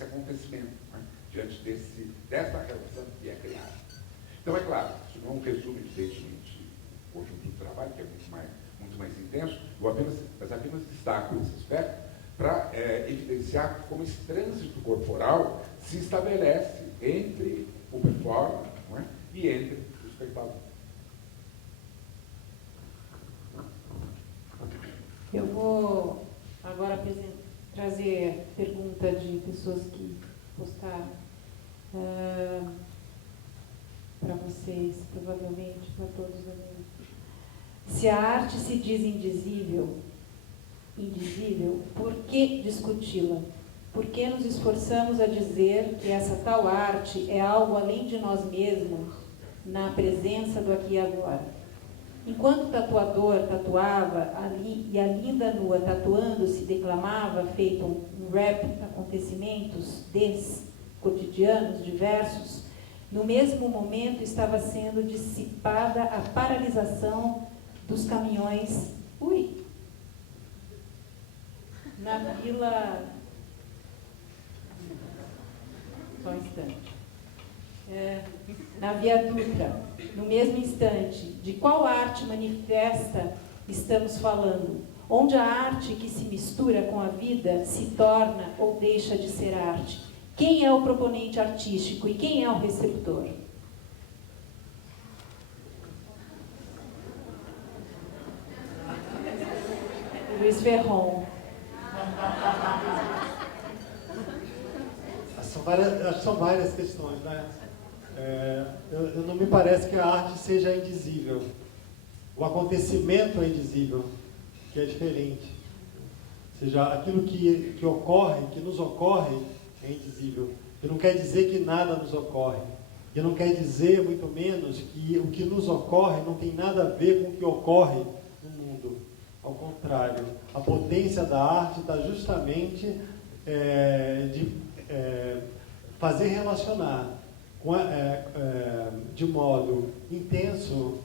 acontecimento, né? Diante dessa relação que é criada. Então, é claro, isso não resume, evidentemente, o conjunto do trabalho, que é muito mais intenso, mas apenas destaco esse aspecto para evidenciar como esse trânsito corporal se estabelece entre o performer, não é? E entre o espectador. Eu vou agora trazer pergunta de pessoas que postaram para vocês, provavelmente para todos os amigos. Se a arte se diz indizível, por que discuti-la? Por que nos esforçamos a dizer que essa tal arte é algo além de nós mesmos, na presença do aqui e agora? Enquanto o tatuador tatuava ali e a linda nua tatuando-se declamava, feito um rap, acontecimentos cotidianos diversos, no mesmo momento estava sendo dissipada a paralisação dos caminhões. Na vila. Só um instante. Na Via Dutra, no mesmo instante. De qual arte manifesta estamos falando? Onde a arte que se mistura com a vida se torna ou deixa de ser arte? Quem é o proponente artístico e quem é o receptor? Luiz Ferron. São várias questões, né? Não me parece que a arte seja indizível. O acontecimento é indizível, que é diferente. Ou seja, aquilo que ocorre, que nos ocorre, é indizível. E não quer dizer que nada nos ocorre. E não quer dizer, muito menos, que o que nos ocorre não tem nada a ver com o que ocorre no mundo. Ao contrário, a potência da arte está justamente de fazer relacionar de modo intenso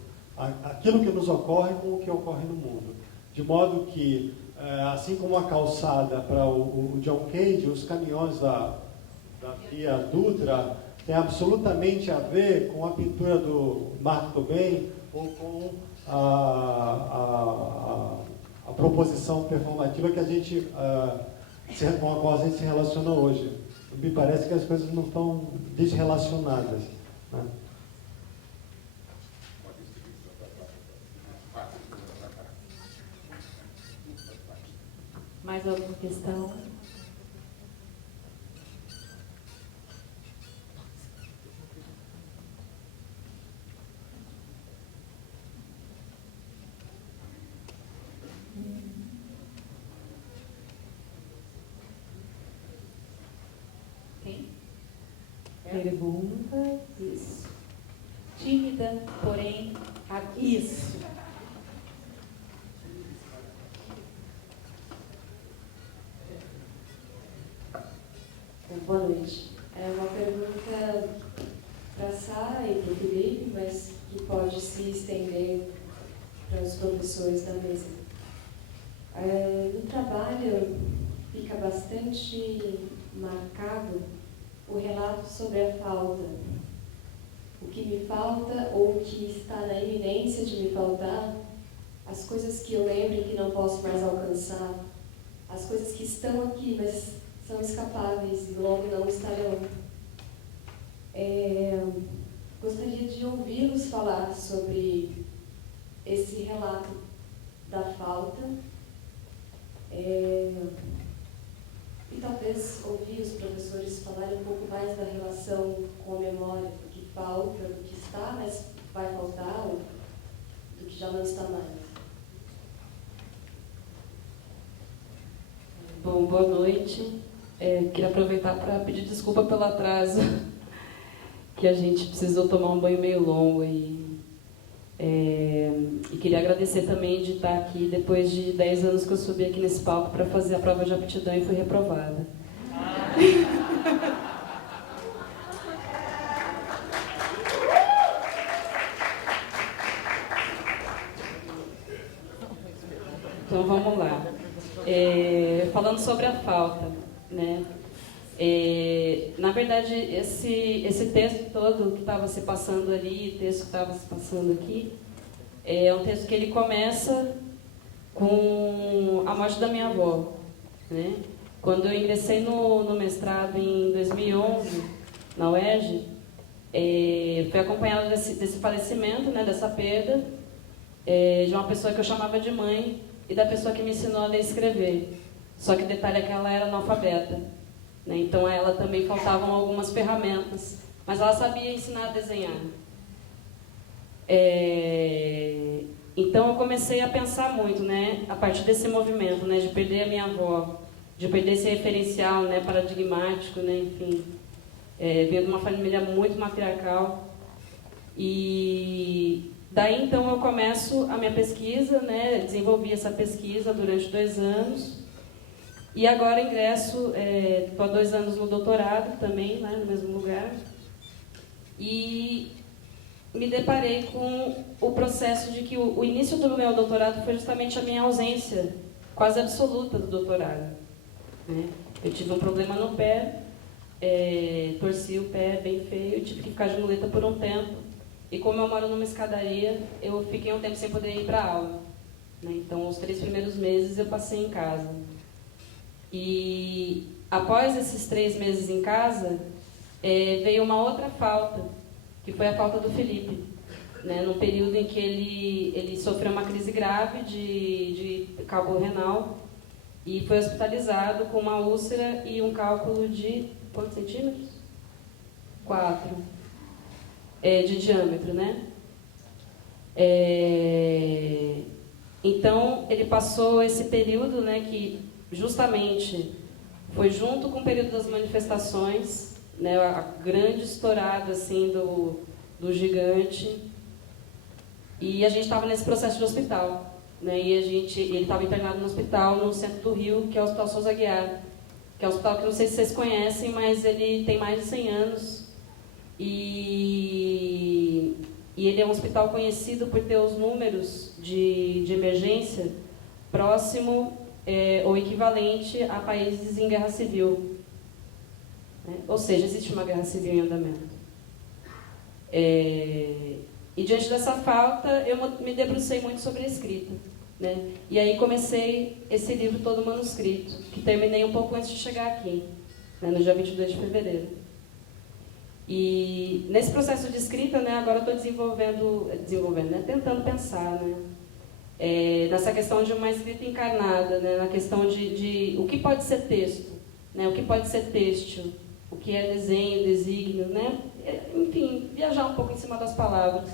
aquilo que nos ocorre com o que ocorre no mundo. De modo que, assim como a calçada para o John Cage, os caminhões da Via Dutra tem absolutamente a ver com a pintura do Mark Twain ou com a proposição performativa que a gente, com a qual a gente se relaciona hoje. Me parece que as coisas não estão desrelacionadas, né? Mais alguma questão? Tem? Pergunta? Isso. Tímida, porém, isso. Boa noite. É uma pergunta para a Sara e para o Felipe, mas que pode se estender para os professores da mesa. No trabalho fica bastante marcado o relato sobre a falta. O que me falta ou o que está na iminência de me faltar, as coisas que eu lembro e que não posso mais alcançar, as coisas que estão aqui, mas são escapáveis e logo não estarão. Gostaria de ouvi-los falar sobre esse relato da falta e talvez ouvir os professores falarem um pouco mais da relação com a memória, do que falta, do que está, mas vai faltar, ou do que já não está mais. Bom, boa noite. Queria aproveitar para pedir desculpa pelo atraso, que a gente precisou tomar um banho meio longo. E queria agradecer também de estar aqui depois de 10 anos que eu subi aqui nesse palco para fazer a prova de aptidão e fui reprovada. Então vamos lá. Falando sobre a falta, né? Na verdade, esse texto todo que estava se passando ali, o texto que estava se passando aqui, é um texto que ele começa com a morte da minha avó, né? Quando eu ingressei no mestrado em 2011, na UERJ, fui acompanhada desse falecimento, né, dessa perda, de uma pessoa que eu chamava de mãe e da pessoa que me ensinou a ler e escrever. Só que o detalhe é que ela era analfabeta, né? Então a ela também faltavam algumas ferramentas, mas ela sabia ensinar a desenhar. Então eu comecei a pensar muito, né, a partir desse movimento, né, de perder a minha avó, de perder esse referencial, né, paradigmático, né, enfim, venho de uma família muito matriarcal. E daí então eu começo a minha pesquisa, né, desenvolvi essa pesquisa durante 2 anos. E agora ingresso, estou há 2 anos no doutorado também, né, no mesmo lugar. E me deparei com o processo de que o início do meu doutorado foi justamente a minha ausência quase absoluta do doutorado, né? Eu tive um problema no pé, torci o pé bem feio e tive que ficar de muleta por um tempo. E como eu moro numa escadaria, eu fiquei um tempo sem poder ir para aula, né? Então, os 3 primeiros meses eu passei em casa. E após esses 3 meses em casa, veio uma outra falta, que foi a falta do Felipe, né? Num período em que ele sofreu uma crise grave de cálculo renal e foi hospitalizado com uma úlcera e um cálculo de quantos centímetros? 4 de diâmetro, né? Então ele passou esse período, né, que justamente foi junto com o período das manifestações, né, a grande estourada assim do gigante, e a gente estava nesse processo de hospital, né, e ele estava internado no hospital no centro do Rio, que é o Hospital Souza Aguiar, que é um hospital que não sei se vocês conhecem, mas ele tem mais de 100 anos e ele é um hospital conhecido por ter os números de emergência próximo ou equivalente a países em guerra civil. Ou seja, existe uma guerra civil em andamento. E diante dessa falta, eu me debrucei muito sobre a escrita, né? E aí comecei esse livro todo manuscrito, que terminei um pouco antes de chegar aqui, né, no dia 22 de fevereiro. E nesse processo de escrita, né, agora eu estou desenvolvendo, né, tentando pensar, né, nessa questão de uma escrita encarnada, né, na questão de o que pode ser texto, né, o que pode ser têxtil, o que é desenho, desígnio, né? Enfim, viajar um pouco em cima das palavras.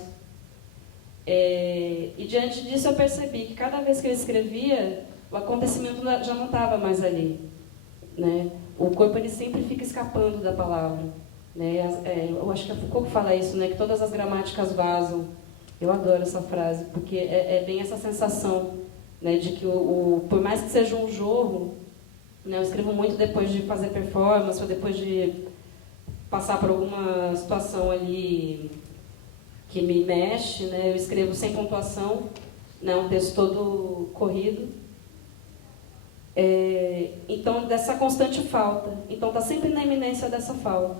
E diante disso eu percebi que cada vez que eu escrevia, o acontecimento já não estava mais ali, né? O corpo ele sempre fica escapando da palavra, né? Eu acho que é Foucault que fala isso, né? Que todas as gramáticas vazam. Eu adoro essa frase, porque é bem essa sensação, né? De que por mais que seja um jorro, né? Eu escrevo muito depois de fazer performance ou depois de passar por alguma situação ali que me mexe, né? Eu escrevo sem pontuação, né? Um texto todo corrido. Então, dessa constante falta. Então, está sempre na iminência dessa falta,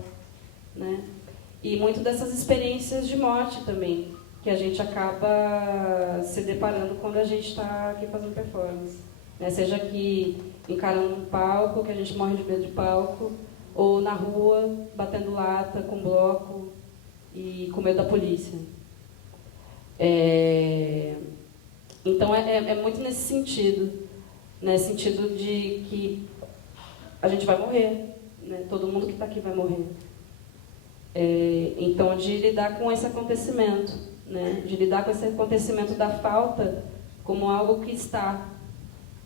né? E muito dessas experiências de morte também, que a gente acaba se deparando quando a gente está aqui fazendo performance, né? Seja aqui encarando um palco, que a gente morre de medo de palco, ou na rua, batendo lata com bloco e com medo da polícia. Então, é muito nesse sentido, né? Sentido de que a gente vai morrer, né? Todo mundo que está aqui vai morrer. Então, de lidar com esse acontecimento, né? De lidar com esse acontecimento da falta como algo que está,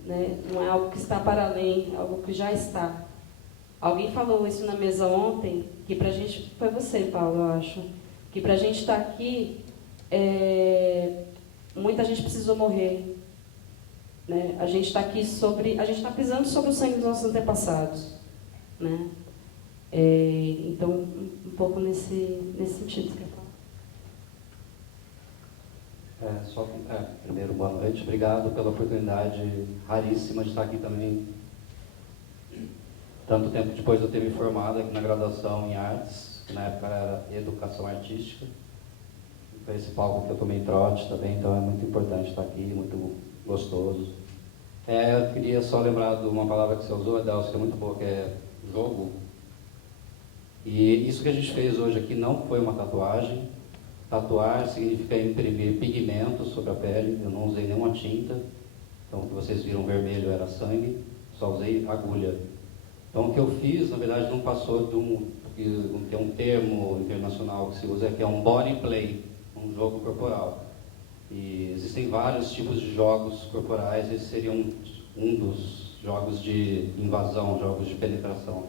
né? Não é algo que está para além, é algo que já está. Alguém falou isso na mesa ontem, que pra gente, foi você, Paulo, eu acho, que pra gente estar aqui, muita gente precisou morrer. Né? A gente está aqui a gente está pisando sobre o sangue dos nossos antepassados. Né? Então, um pouco nesse sentido que eu falo. Primeiro, boa noite. Obrigado pela oportunidade raríssima de estar aqui também. Tanto tempo depois de eu ter me formado aqui na graduação em artes, que na época era educação artística. Foi esse palco que eu tomei trote também, então é muito importante estar aqui, muito gostoso. Eu queria só lembrar de uma palavra que você usou, Adelso, que é muito boa, que é jogo. E isso que a gente fez hoje aqui não foi uma tatuagem. Tatuar significa imprimir pigmentos sobre a pele. Eu não usei nenhuma tinta. Então, o que vocês viram vermelho era sangue. Só usei agulha. Então, o que eu fiz, na verdade, não passou de um termo internacional que se usa, que é um body play, um jogo corporal. E existem vários tipos de jogos corporais. Esse seria um dos jogos de invasão, jogos de penetração.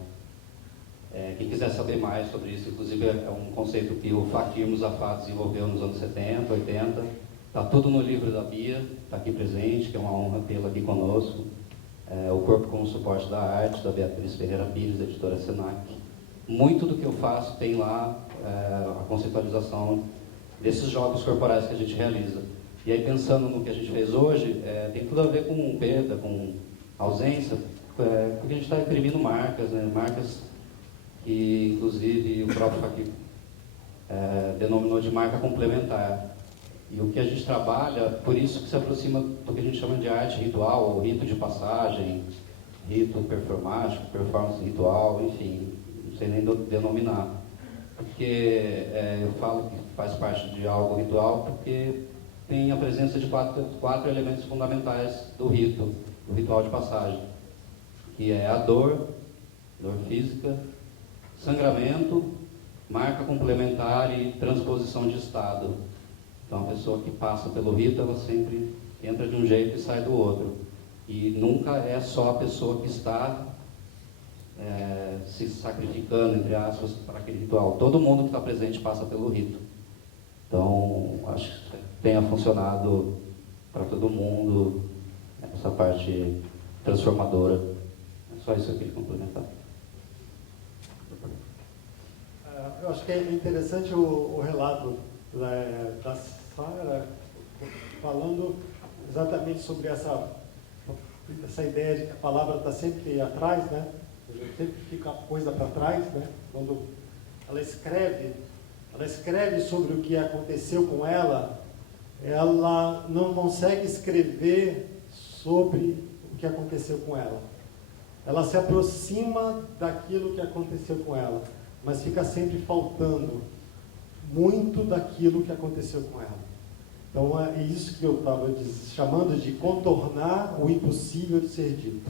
Quem quiser saber mais sobre isso, inclusive é um conceito que o Fakir Muzaffar desenvolveu nos anos 70, 80. Está tudo no livro da Bia, está aqui presente, que é uma honra tê-la aqui conosco. O Corpo como Suporte da Arte, da Beatriz Ferreira Pires, editora Senac. Muito do que eu faço tem lá a conceitualização desses jogos corporais que a gente realiza. E aí, pensando no que a gente fez hoje, tem tudo a ver com perda, com ausência, porque a gente está imprimindo marcas, né? Marcas que, inclusive, o próprio Fakir denominou de marca complementar. E o que a gente trabalha, por isso que se aproxima do que a gente chama de arte ritual, ou rito de passagem, rito performático, performance ritual, enfim, não sei nem denominar. Porque eu falo que faz parte de algo ritual, porque tem a presença de quatro elementos fundamentais do ritual de passagem, que é a dor física, sangramento, marca complementar e transposição de estado. Então, a pessoa que passa pelo rito, ela sempre entra de um jeito e sai do outro. E nunca é só a pessoa que está se sacrificando, entre aspas, para aquele ritual. Todo mundo que está presente passa pelo rito. Então, acho que tenha funcionado para todo mundo essa parte transformadora. É só isso que eu queria complementar. Eu acho que é interessante o relato da Sara falando exatamente sobre essa ideia de que a palavra está sempre atrás, né? Sempre fica a coisa para trás, né? Quando ela escreve sobre o que aconteceu com ela, ela não consegue escrever sobre o que aconteceu com ela. Ela se aproxima daquilo que aconteceu com ela, mas fica sempre faltando muito daquilo que aconteceu com ela. Então, é isso que eu estava chamando de contornar o impossível de ser dito.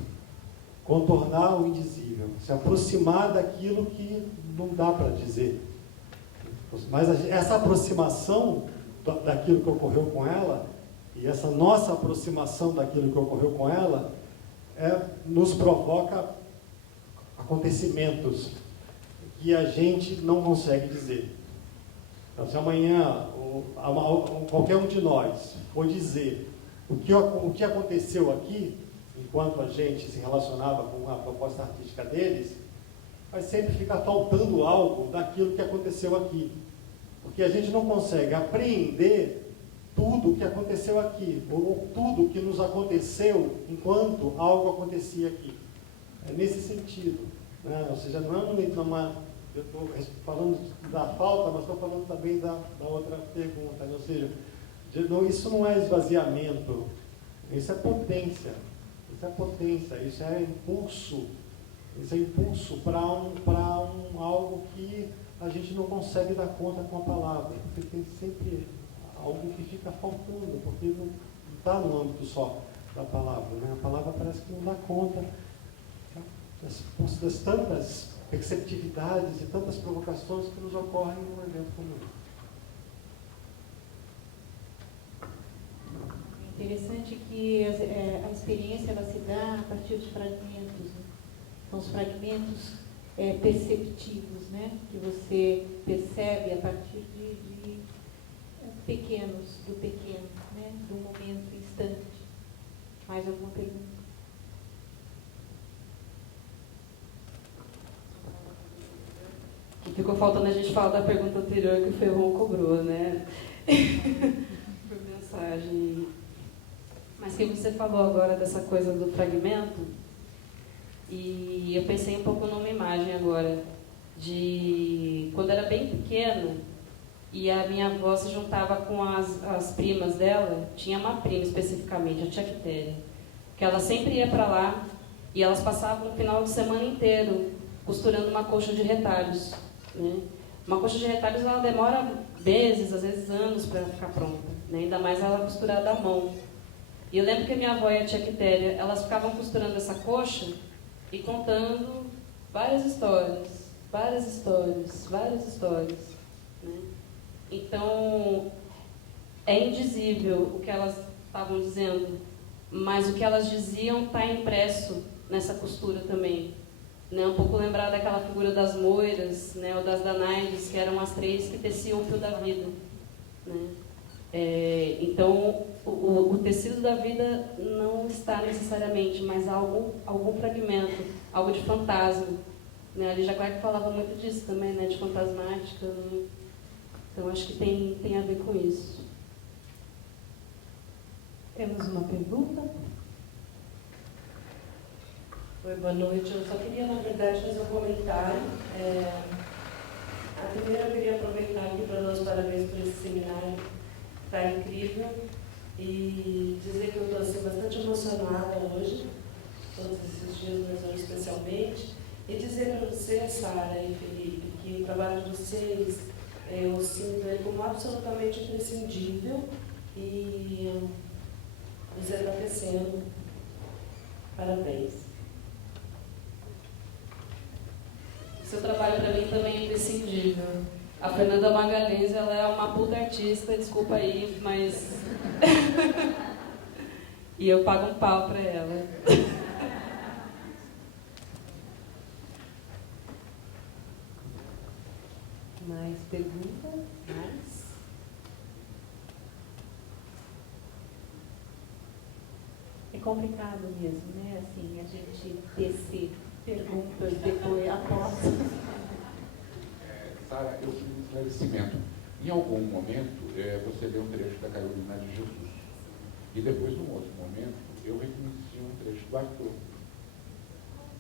Contornar o indizível. Se aproximar daquilo que não dá para dizer. Mas essa aproximação daquilo que ocorreu com ela, e essa nossa aproximação daquilo que ocorreu com ela, nos provoca acontecimentos que a gente não consegue dizer. Então, se amanhã qualquer um de nós for dizer o que aconteceu aqui, enquanto a gente se relacionava com a proposta artística deles, vai sempre ficar faltando algo daquilo que aconteceu aqui. Porque a gente não consegue apreender tudo o que aconteceu aqui, ou tudo o que nos aconteceu enquanto algo acontecia aqui. É nesse sentido. Né? Ou seja, não é eu estou falando da falta, mas estou falando também da outra pergunta. Ou seja, isso não é esvaziamento, isso é potência. Isso é potência, isso é impulso. Isso é impulso para algo que a gente não consegue dar conta com a palavra. Porque tem sempre algo que fica faltando, porque não está no âmbito só da palavra. Né? A palavra parece que não dá conta das tantas perceptividades e tantas provocações que nos ocorrem num evento como esse. Interessante que a experiência ela se dá a partir dos fragmentos. Né? São os fragmentos perceptivos, né? Que você percebe a partir de pequenos, do pequeno, né? Do momento instante. Mais alguma pergunta? Que ficou faltando a gente falar da pergunta anterior que o Ferron cobrou, né? Por mensagem. Mas que você falou agora dessa coisa do fragmento, e eu pensei um pouco numa imagem agora, de quando era bem pequena, e a minha avó se juntava com as primas dela, tinha uma prima especificamente, a tia Quitéria, que ela sempre ia para lá, e elas passavam o final de semana inteiro costurando uma coxa de retalhos, né? Uma coxa de retalhos, ela demora meses, às vezes anos para ficar pronta, né? Ainda mais ela costurada à mão. E eu lembro que a minha avó e a tia Quitéria, elas ficavam costurando essa coxa e contando várias histórias, né? Então, é indizível o que elas estavam dizendo, mas o que elas diziam está impresso nessa costura também. Né? Um pouco lembrar daquela figura das moiras, né? Ou das danaides, que eram as três que teciam o fio da vida. Né? Então, o tecido da vida não está necessariamente, mas algum fragmento, algo de fantasma. Né? A Lígia Clark falava muito disso também, né? De fantasmática. Né? Então, acho que tem a ver com isso. Temos uma pergunta? Oi, boa noite. Eu só queria, na verdade, fazer um comentário. A primeira, eu queria aproveitar aqui para dar os parabéns por esse seminário. Está incrível. E dizer que eu estou assim, bastante emocionada hoje, todos esses dias, mas hoje especialmente. E dizer para vocês, Sara e Felipe, que o trabalho de vocês, eu sinto ele como absolutamente imprescindível e você está crescendo. Parabéns. Seu trabalho para mim também é imprescindível. A Fernanda Magalhães, ela é uma puta artista, desculpa aí, mas... e eu pago um pau para ela. Mais perguntas? Mais? É complicado mesmo, né? Assim, a gente tecer perguntas depois, após. Sara, eu fiz um esclarecimento. Em algum momento, você leu um trecho da Carolina de Jesus. E depois, num outro momento, eu reconheci um trecho do Arthur.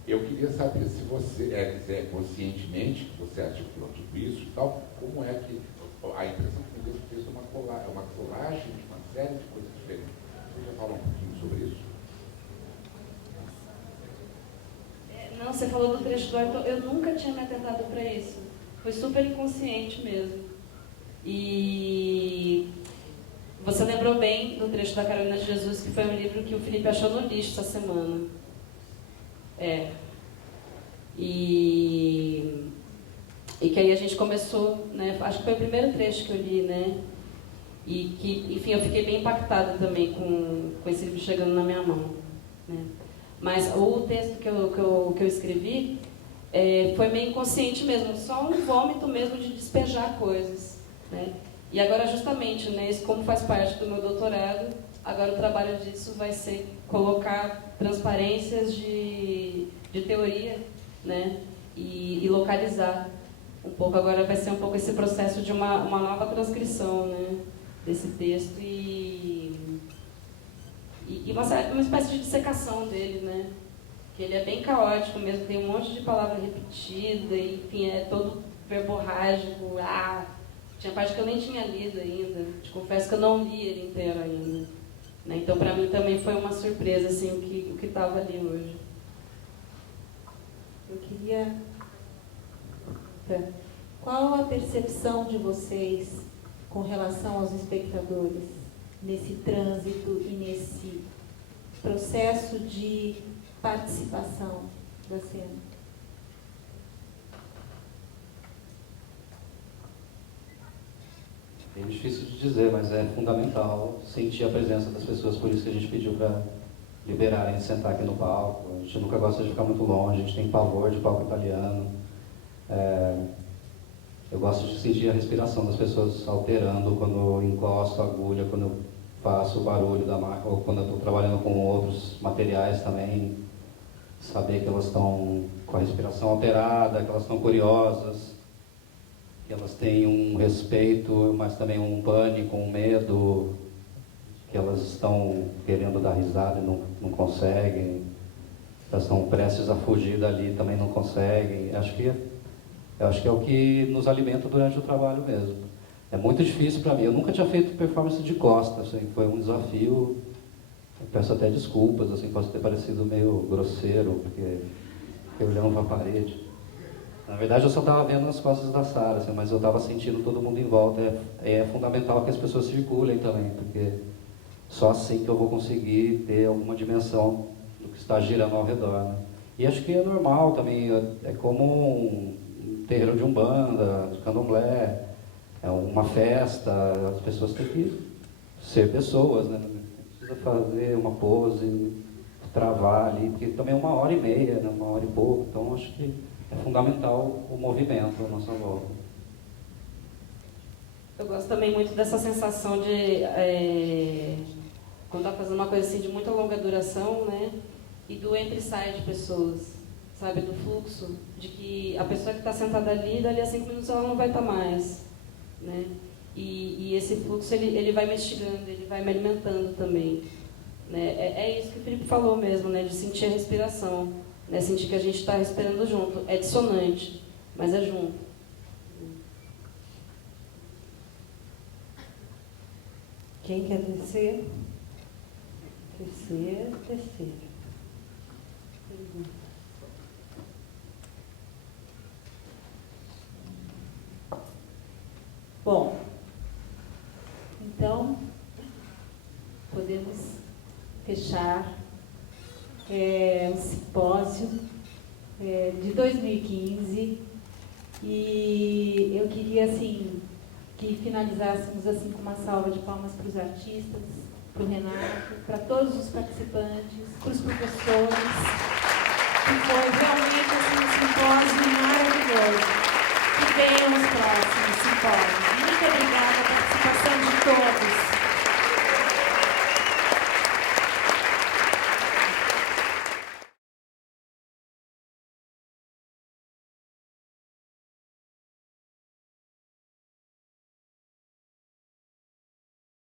Eu queria saber se você quiser conscientemente, que você articulou tudo isso e tal, como é que a impressão que me deu que fez uma colagem de uma série de coisas diferentes. Você já falou um pouquinho sobre isso? Não, você falou do trecho do Arthur. Eu nunca tinha me atentado para isso. Foi super inconsciente mesmo. E você lembrou bem do trecho da Carolina de Jesus, que foi um livro que o Felipe achou no lixo essa semana. E que aí a gente começou, né? Acho que foi o primeiro trecho que eu li, né? E que, enfim, eu fiquei bem impactada também com esse livro chegando na minha mão, né? Mas o texto que eu escrevi foi meio inconsciente mesmo, só um vômito mesmo de despejar coisas, né? E agora, justamente, né, isso como faz parte do meu doutorado, agora o trabalho disso vai ser colocar transparências de teoria, né, e localizar um pouco. Agora vai ser um pouco esse processo de uma nova transcrição, né, desse texto e uma espécie de dissecação dele, né, que ele é bem caótico mesmo, tem um monte de palavra repetida, e, enfim, é todo verborrágico. Tinha parte que eu nem tinha lido ainda, te confesso que eu não li ele inteiro ainda, né? Então, para mim também foi uma surpresa assim, o que estava ali hoje. Eu queria... Qual a percepção de vocês com relação aos espectadores nesse trânsito e nesse processo de participação da cena? É difícil de dizer, mas é fundamental sentir a presença das pessoas, por isso que a gente pediu para liberarem de sentar aqui no palco. A gente nunca gosta de ficar muito longe, a gente tem pavor de palco italiano. Eu gosto de sentir a respiração das pessoas alterando quando eu encosto a agulha, quando eu faço o barulho da máquina, ou quando eu estou trabalhando com outros materiais também. Saber que elas estão com a respiração alterada, que elas estão curiosas, que elas têm um respeito, mas também um pânico, um medo, que elas estão querendo dar risada e não conseguem, elas estão prestes a fugir dali e também não conseguem. Acho que é o que nos alimenta durante o trabalho mesmo. É muito difícil para mim. Eu nunca tinha feito performance de costas, assim, foi um desafio. Eu peço até desculpas, assim, posso ter parecido meio grosseiro, porque fiquei olhando para a parede. Na verdade, eu só estava vendo as costas da Sara, assim, mas eu estava sentindo todo mundo em volta. É fundamental que as pessoas circulem também, porque só assim que eu vou conseguir ter alguma dimensão do que está girando ao redor, né? E acho que é normal também, é como um terreiro de umbanda, de candomblé, é uma festa, as pessoas têm que ser pessoas, né? Fazer uma pose, travar ali, porque também é 1h30, né? 1h e pouco, então acho que é fundamental o movimento à nossa volta. Eu gosto também muito dessa sensação de, quando está fazendo uma coisa assim de muita longa duração, né? E do entra e sai de pessoas, sabe? Do fluxo, de que a pessoa que está sentada ali, dali a 5 minutos ela não vai estar mais, né? E esse fluxo, ele vai me instigando, ele vai me alimentando também. Né? É isso que o Felipe falou mesmo, né? De sentir a respiração, né? Sentir que a gente está respirando junto. É dissonante, mas é junto. Quem quer descer? Terceira. Bom, então, podemos fechar o simpósio de 2015 e eu queria, assim, que finalizássemos assim, com uma salva de palmas para os artistas, para o Renato, para todos os participantes, para os professores, que foi realmente assim, um simpósio maravilhoso. Que venham os próximos simpósios. Muito obrigada pela participação de todos.